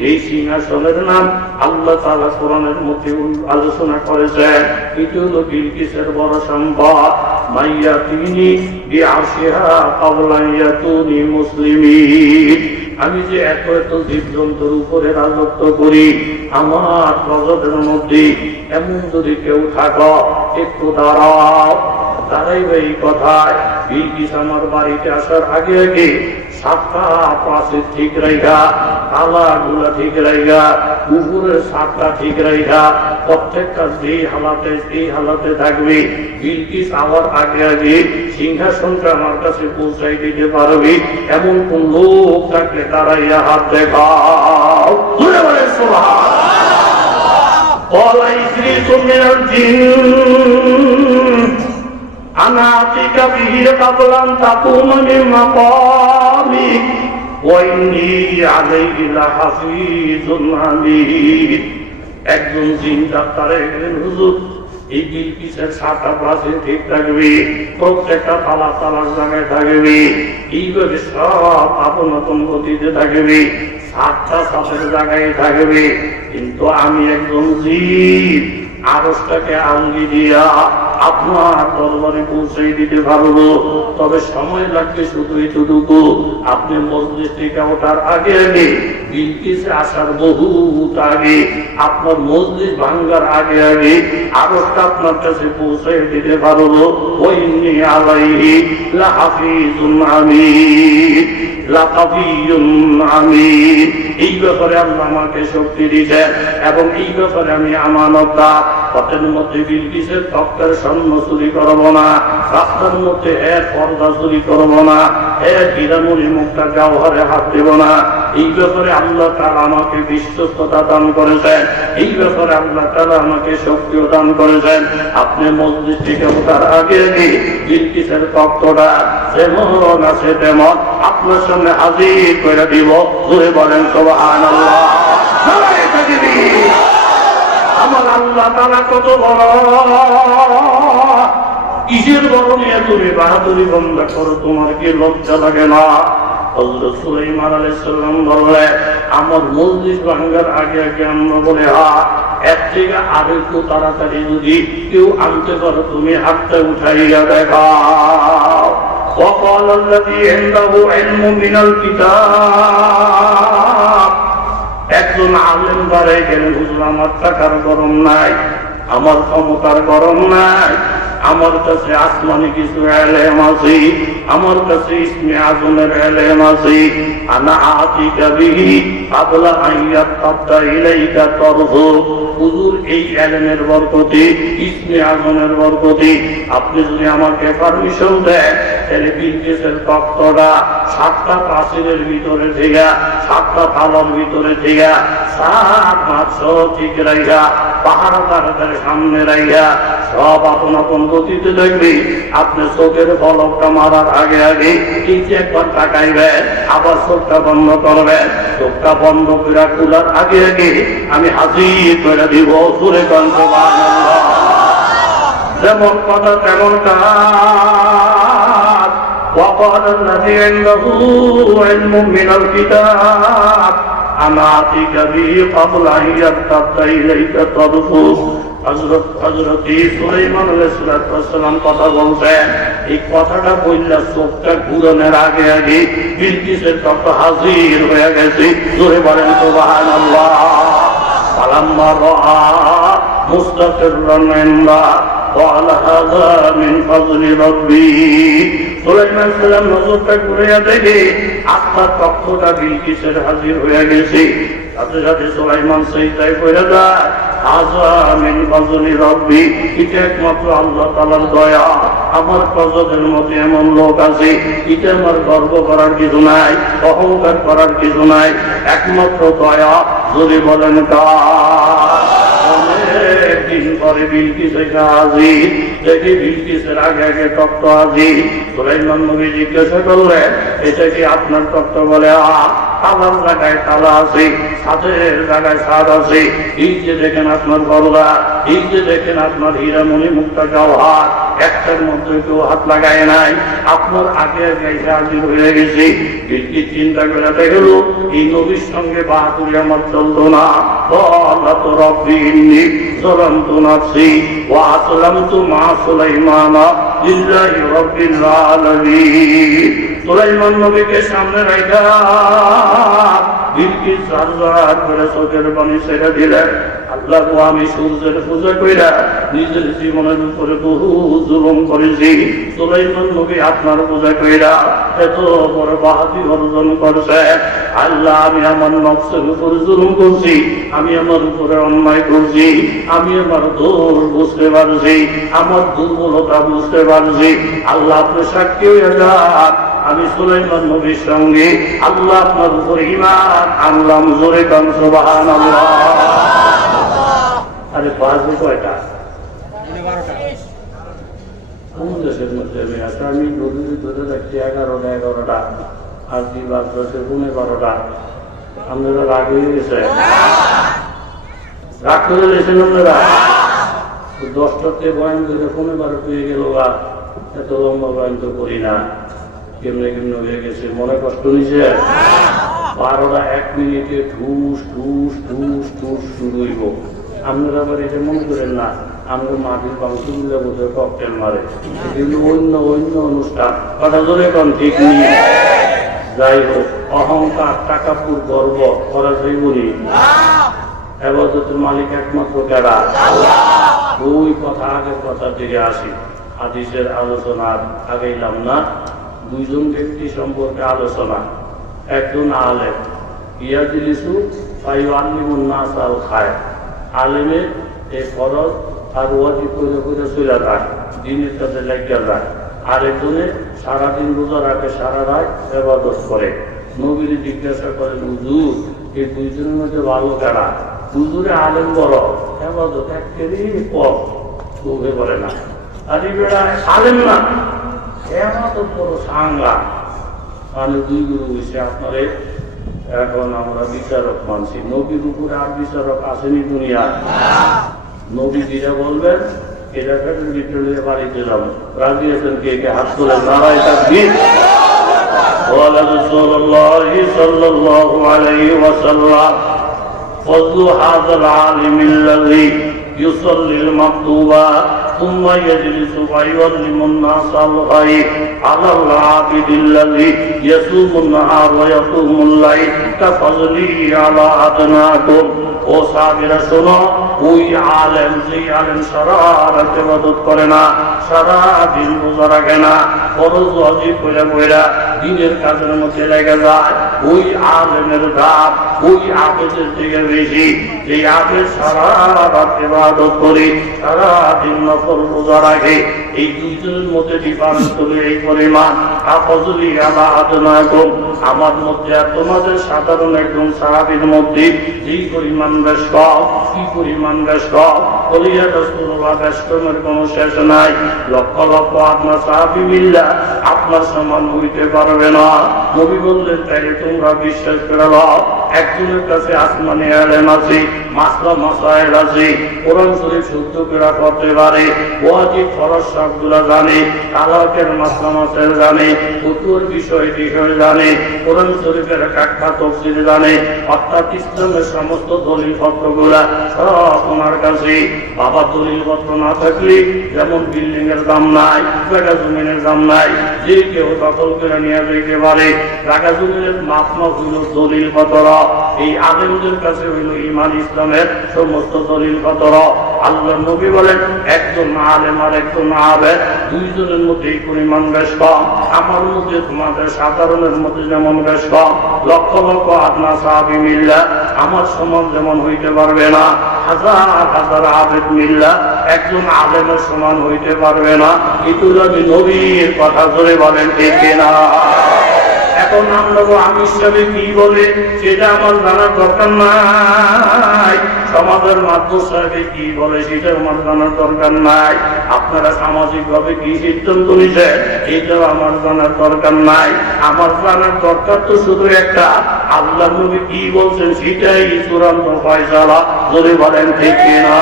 এই সিংহাসনের নাম আল্লাহ তাআলা কোরআনের মধ্যে আলোচনা করেছেন। এটি হলো বিলকিসের বড় সম্পদ। মাইয়া তিনি বিআরশিহা ক্বাবলা ইয়াতুনি মুসলিমিন। আমি যে এত এত জীবজন্তুর উপরে রাজত্ব করি, আমার প্রজাদের মধ্যে এমন যদি কেউ থাকো, একটু দাঁড়াও। দাঁড়াইবে এই কথায় বিলকিস আমার বাড়িতে আসার আগে আগে সাতটা পাশে ঠিক রাইগা, তালা গুলা ঠিক রাইগা, উপরের সাতটা ঠিক রাইগা, প্রত্যেকটা যেই হালাতে থাকবে। বিলকিস আমার আগে আগে সিংহাসনটা আমার কাছে পৌঁছাই দিতে পারবে, এমন কোন লোক থাকলে দাঁড়াইয়া হাত দেখাও। أنا آتيك به قبل أن تقوم من مقامك وإني عليه لحفيظ عليم। একজন জিন ডাক্তারে গেলেন, হুজুর এই বিলকিসের সাতটা পাশে ঠিক থাকবে, প্রত্যেকটা তালা তালার জায়গায় থাকবে, এইভাবে সব আপন আপন গতিতে থাকবে, সাতটা সাতের জায়গায় থাকবে। কিন্তু আমি একজন জিন, আরশটাকে আঙ্গি দিয়া আপনার দরবারে পৌঁছে দিতে পারবো, তবে সময় লাগবে শুধু এতটুকু। আপনি মসজিদ থেকে ওঠার আগে আগে, বিলকিসে আসার বহুত আগে, আপনার মসজিদ ভাঙ্গার আগে আগে আরশটা আপনার কাছে পৌঁছে দিতে পারবো। ওয়াইন্নী আলাইহি লাহাফিজুন আমিন লাকাবিয়ুন আমিন। এই ব্যাপারে আল্লাহ আমাকে শক্তি দিয়েছেন এবং এই ব্যাপারে আমি আমানতদার। পথের মধ্যে বিলকিসের তক্তের স্বর্ণ চুরি করবো না, রাস্তার মধ্যে পর্দা চুরি করবো না, হীরামণি মুক্তা জওহরে হাত দেব না। এই ব্যাপারে আল্লাহ তাআলা আমাকে বিশ্বস্ততা দান করেছেন, এই ব্যাপারে আল্লাহ তাআলা আমাকে শক্তিও দান করেছেন। আপনি মসজিদ থেকে ওঠার আগে আগে বিলকিসের তক্তটা যেমন আছে তেমন আপনার সামনে হাজির করে দিব। জোরে বলেন সুবহানাল্লাহ। আমার আল্লাহ তাআলা কত বড়, কিসের বড় নিয়ে তুমি বাহাদুরি বন্ধ করো, তোমার কি লজ্জা লাগে না? হযরত সুলাইমান আলাইহিস সালাম বললেন, আমার মসজিদ ভাঙার আগে আগে আমরা বলে এর থেকে আরেকটু তাড়াতাড়ি যদি কেউ আনতে পারো, তুমি হাতটা উঠাইয়া দেখাও। وقال الذي عنده علم من الكتاب। একজন আলেম বাড়াই গেলেন, হুজুর আমার টাকার গরম নাই, আমার ক্ষমতার গরম নাই, আমার কাছে আসমানি কিছু ইলম আছে, আমার কাছে ইসমে আযমের ইলম আছে। আনা আতিকা বিহি ক্বাবলা আন ইয়াতাদ্দা ইলাইকা তরহু। হুজুর এই ইলমের বরকতে, ইসমে আযমের বরকতে আপনি যদি আমাকে পারমিশন দেন, তাহলে বিলকিসের তক্তটা সাতটা প্রাচীরের ভিতরে থেকে, সাতটা থালার ভিতরে থেকে, সাত মাছ ঠিক রাইগা, পাহাড়দারদের সামনে রাইগা সব আপন আপন গতিতে দেখবে। আপনি চোখের পলকটা মারার আগে আগে এই যে একবার তাকাইবেন, আবার চোখটা বন্ধ করবেন, চোখটা বন্ধ করে খোলার আগে আগে আমি হাজির করে দিব। সুরে কণ্ঠ যেমন কথা তেমন কাজ। وقال الذي عنده علم من الكتاب أنا آتيك به قبل أن يرتد إليك طرفك। হযরত সুলাইমান আলাইহিস সালাম কথা বলছেন, এই কথাটা বললে চোখটা ঘুরানোর আগে আগে বিলকিসের তক্ত হাজির হয়ে গেছে। জোরে বলেন সুবহানাল্লাহ। ফালাম্মা রাআ মুস্তাকিররান ইনদা قال هذا من فضل ربي। সুলাইমান সালাম নজরটা ঘুরিয়ে দেখে আপনার তক্তটা বিলকিসের হাজির হয়ে গেছে। সাথে সাথে সুলাইমান সিজদায় পড়ে যায়, হাযা মিন ফজলি রব্বি। এটা একমাত্র আল্লাহ তাআলার দয়া। আমার প্রজাদের মধ্যে এমন লোক আছে, এটা আমার গর্ব করার কিছু নাই, অহংকার করার কিছু নাই, একমাত্র দয়া। যদি বলেন অনেক দিন পর পরে বিলকিস এসে হাজির, দেখি বিলকিসের আগে আগে তক্ত হাজির। সুলাইমান নবী জিজ্ঞাসা করলেন, এটা কি আপনার তক্ত? বলে তালার জায়গায় তালা আছে, ছাদের জায়গায় ছাদ আছে। এই যে দেখেন আপনার গলদা, এই যে দেখেন আপনার হীরামণি মুক্তা জওহার, একটার মধ্যে কেউ হাত লাগায় নাই। আপনার আগে আগে হাজির হয়ে গেছে। বিলকিস চিন্তা করে দেখল, এই নবীর সঙ্গে বাহাদুরি আমার চলতো না। قالت رب إني ظلمت نفسي وأسلمت مع سليمان لله رب العالمين। সুলাইমান নবীকে সামনে রাখা বিলকিস জারজার করে চোখের পানি ছেড়ে দিলেন। আল্লাহ গো, আমি সূর্যের পূজা কইরা নিজের জীবনের উপরে বহু জুলুম করেছি। সুলাইমান নবী আপনার পূজা কইরা এত বড় বাহাদুরি অর্জন করছে। আল্লাহ, আমি আমার নফসের উপর জুলুম করছি, আমি আমার উপরে অন্যায় করছি, আমি আমার দোষ বুঝতে পারছি, আমার দুর্বলতা বুঝতে পারছি। আল্লাহ, আপনি সাক্ষী হয়ে যান, আমি সুলাইমান নবীর সঙ্গে আল্লাহ আপনার উপর ঈমান আনলাম। জোরে কান সুবহানাল্লাহ। আরে বাজে কয়টা? কোন দেশের মধ্যে আমি আছি? আমি ধরে রাখছি 11টা, আর কি বাজছে 12টা। আপনারা রাগ হয়ে গেছে? রাগ করে গেছেন আপনারা? 10টাতে বয়ান করে 12 পেয়ে গেল। এত লম্বা বয়ান তো করি না। কেমনে কেমনে হয়ে গেছে, মনে কষ্ট নিছে। 12টা 1 মিনিটে ঠুস ঠুস ঠুস ঠুস শুরু হইব। আপনারা আবার এটা মনে করেন না আমরা মাটির বাংশুগুলো বোধহয় ককটেল মারে, কিন্তু অন্য অন্য অনুষ্ঠান। কথা ধরে এখন ঠিক নিয়ে যাই হোক, অহংকার, টাকাপুর, গর্ব করা যাইবনি। এবাদতের মালিক একমাত্র কারা? ওই কথা আগের কথা থেকে আসি। হাদিসের আলোচনার আগেইলাম না। দুইজন ব্যক্তি সম্পর্কে আলোচনা। একজন আলেম, ইয়াজিলিসু ফায়ুআল্লিমুন নাস আল খায়র। আলেমের এই ফরজ আর ওয়াজিব করে করে চলে যায়, দিনের সাথে লেগে যায়। আরেকজনে সারাদিন রোজা রাখে, সারা রাত ইবাদত করে। নবীর জিজ্ঞাসা করেন, হুজুর, এই দুইজনের মধ্যে ভালো কারা? হুজুরে আলেম বড়, ইবাদত একেবারেই কম, চোখে পড়ে না। আর এই বেড়া আলেম না, এত বড় সাংঘা। মানে দুই গুরু হয়েছে আপনারে। এখন আমরা বিচারক মানছি। নবীর উপরে আর বিচারক আসেনি দুনিয়া। নবী যেটা বলবেন এটা ফেটের ভিতরে বাড়িতে যাবেন। রাজি আছেন? কে কে হাত তোলেন? নারায়ে তাকবীর। قال رسول الله صلى الله عليه وسلم فضل هذا العالم الذي يصلي المكتوبات ثم يجلس فيعلم الناس الغيب على العابد الذي يصوم النهار ويقوم الليل كفضله على أدناكم। ও সাহাবীরা শোনো, ওই আলেম, যে আলেম সারা রাত ইবাদত করে না, সারা দিন রোজা রাখে না, ফরজ ওয়াজিব কইরা কইরা দিনের কাজের মধ্যে লেগে যায়, ওই আলেমের দাম ওই আবেদের থেকে বেশি। যে আবেদ সারা রাত ইবাদত করে, সারা দিন নফল রোজা রাখে। এই দুইজনের মধ্যে ডিফারেন্স হলো এই পরিমাণ। আফজলি আলা আদনাকুম, আমার মধ্যে আর তোমাদের সাধারণ একজন সাহাবীর মধ্যে যেই পরিমাণ ব্যস্ত, কি পরিমাণ ব্যস্ত, বলিয়া রাসূলুল্লাহ ব্যস্তমের কোনো শেষ নাই। লক্ষ লক্ষ আপনার সাহাবী মিল্লা আপনার সমান হইতে পারবে না। নবী বললেন, তাই তোমরা বিশ্বাস করে নাও, একজনের কাছে আসমানি ইলম আছে, মাসলা মাসাইল আছে, কোরআন শরীফ শুদ্ধ করে পড়তে পারে, ওয়াজিব ফরজ সবগুলো জানে, তালাকের মাসলা মাসাইল জানে, ফতোয়ার বিষয় জানে, কোরআন শরীফের ব্যাখ্যা তাফসীর জানে, অর্থাৎ ইসলামের সমস্ত দলিল পত্রগুলা সব ওনার কাছে। বাবা, দলিল পত্র না থাকলে যেমন বিল্ডিং এর দাম নাই, জায়গা জমিনের দাম নাই, যে কেউ দখল করে নিয়ে যেতে পারে। জায়গা জমিনের মাপনা হইল দলিল পত্র। এই আলেমদের কাছে হইল ঈমান ইসলামের সমস্ত দলিল পত্র। আল্লাহ নবী বলেন, একজন আলেম আর একজন আবেদ, দুইজনের মধ্যে এই পরিমাণ বেশ কম। আমার মধ্যে তোমাদের সাধারণের মধ্যে যেমন বেশ কম, লক্ষ লক্ষ আপনার সাহাবী মিল্লা আমার সমান যেমন হইতে পারবে না, হাজার হাজার আবেদ মিল্লা একজন আলেমের সমান হইতে পারবে না। এগুলো আমি নবীর কথা ধরে বলেন, ঠিক না? এখন আমরা আমির সাহেব কি বলে সেটা আমার জানার দরকার নাই, সমাজের মাধ্যম সাহেব কি বলে সেটা আমার জানার দরকার নাই, আপনারা সামাজিক ভাবে কি সিদ্ধান্ত নিছেন এটাও আমার জানার দরকার নাই। আমার জানার দরকার তো শুধু একটা, আল্লাহ নবী কি বলছেন সেটাই চূড়ান্ত ফয়সালা। যদি বলেন ঠিক কিনা?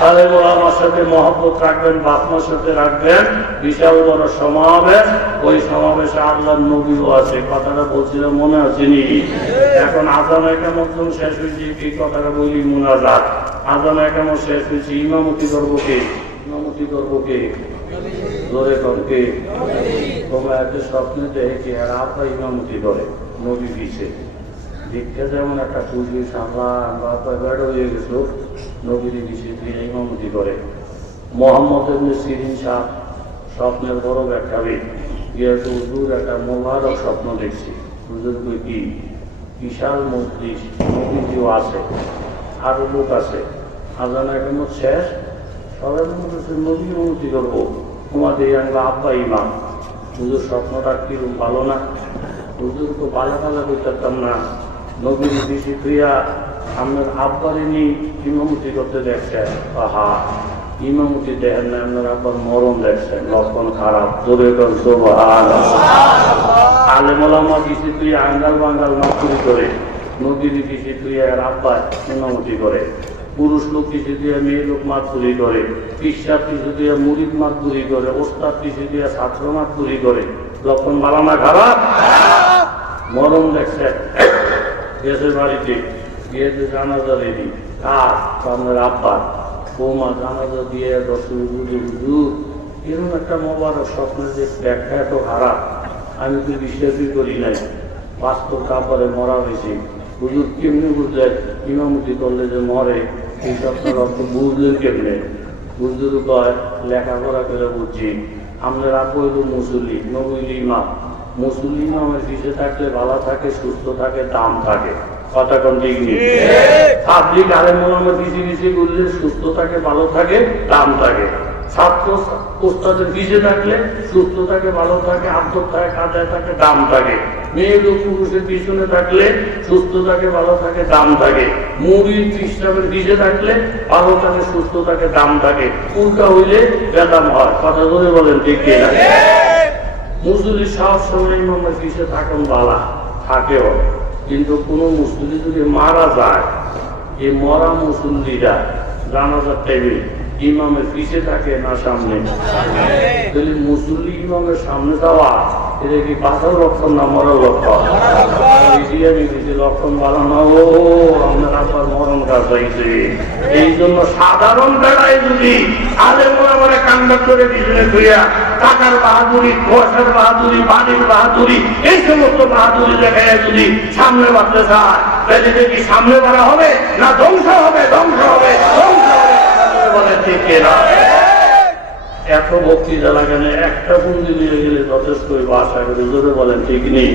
তাহলে আমার সাথে মহব্বত রাখবেন, বাপমার সাথে রাখবেন। বিশাল বড় সমাবেশ, ওই সমাবেশে আল্লাহ নবীও আছে, কথাটা বলছিলাম মনে আছে নি? এখন আজান একামত শেষ হয়েছে, কি কথাটা বলি মুনাজাত। আজান একামত শেষ হয়েছে, ইমামতি করবো কে? ইমামতি করবো কে? জোরে করকে তোমরা এত স্বপ্নে দেখে আর আপনার ইমামতি করে নবী পিছে দীক্ষা যেমন একটা খুশি সামলান বাপা বেড় হয়ে গেছিল, নবীর পিছে দিয়ে ইমামতি করে। মোহাম্মদ ইবনে সিরিন শাহ স্বপ্নের বড় ব্যাখ্যাবিদ গিয়েছে, হুজুর একটা মোবারক স্বপ্ন দেখছি। হুজুর কই কি? বিশাল মজলিস, নবীজিও আছে, আরো লোক আছে, আজান একামত শেষ, সবাই নবী ইমামতি করবো, তোমাদের আনবো আব্বা ইমাম। হুজুর স্বপ্নটা কিরম ভালো না? হুজুর তো বালা বালা করতাম না, নবীর বেশি ক্রিয়া আপনার আব্বারে নিয়ে ইমামতি করতে দেখছেন। আহা, ইমামতি দেখেন না, আপনার আব্বার মরণ দেখছেন, লক্ষণ খারাপ। জোরে কর সুবহানাল্লাহ। আলেম ওলামা বেশি ক্রিয়া আঙ্গাল বাঙ্গাল মাকুরি করে, নবীর বেশি ক্রিয়া আর আব্বা ইমামতি করে। পুরুষ লোক কিছু দিয়ে মেয়ে লোক মাতপুরি করে, পিসাব কিছু দিয়ে মুরিদ মাতপুরি করে, ওস্তাদ কিছু দিয়ে ছাত্র মাতপুরি করে। লক্ষণ ভালো না খারাপ? মরণ দেখছে দেশের বাড়িতে গিয়ে যে জানাজা রেডি, কার? আপনার আব্বার। বৌমা জানাজা দিয়ে দর্শন বুঝে হুজুর এরকম একটা মোবারক স্বপ্নের যে ব্যাখ্যা এত খারাপ, আমি তো বিশ্বাসই করি নাই। বাস্তব কাপড়ে মরা হয়েছে। হুজুর কেমনি বুঝলেন ইমামতি করলে যে মরে? এই স্বপ্নের অর্থ বুঝলেন কেমনে? হুজুর কয় লেখাপড়া করে বুঝছি। আমরা আব্বু হইল মুসল্লি, নবীল ইমাম। মুসল্লি ইমামের পিছিয়ে থাকলে ভালো থাকে, সুস্থ থাকে, দাম থাকে। কথা কোন ঠিক নেই? পাবলিক আলেম ওলামার পিছিয়ে পিছিয়ে করলে সুস্থ থাকে, ভালো থাকে, দাম থাকে। ছাত্র ওস্তাদের পিছিয়ে থাকলে সুস্থ থাকে, ভালো থাকে, আদর থাকে, কাজায় থাকে, দাম থাকে। মেয়ে লোক পুরুষের পিছনে থাকলে সুস্থ থাকে, ভালো থাকে, দাম থাকে। মুড়ির খ্রিস্টানের পিছিয়ে থাকলে ভালো থাকে, সুস্থ থাকে, দাম থাকে। উল্টা হইলে বেদাম হয়। কথা ধরে বলেন ঠিক কিনা? মুসল্লি সব সময় ইমামের পিছিয়ে থাকুন বালা থাকেও, কিন্তু কোন মুসল্লি যদি মারা যায়, এই মরা মুসল্লিরা জানাজার টেবিল ইমামের পিছিয়ে থাকে না সামনে? যদি মুসল্লি ইমামের সামনে যাওয়া, এটা কি বাঁচার লক্ষণ না মরার লক্ষণ? লক্ষণ বাড়ানো, ও আপনার আব্বার মরণ কাজ হয়েছে। এই জন্য সাধারণ বেড়ায় যদি আলে মনে মনে কান্ডা করে পিছনে ধুইয়া টাকার বাহাদুরি, পয়সার বাহাদুরি, বাড়ির বাহাদুরি, এই সমস্ত বাহাদুরি দেখায় যদি সামনে বাড়তে চায়, তাহলে কি সামনে বাড়া হবে না ধ্বংস হবে? ধ্বংস হবে, ধ্বংস হবে। বলে ঠিক না? এত বক্তৃতা লাগানে একটা বন্দি দিয়ে গেলে যথেষ্ট বাসা করে। জোরে বলেন ঠিক নেই?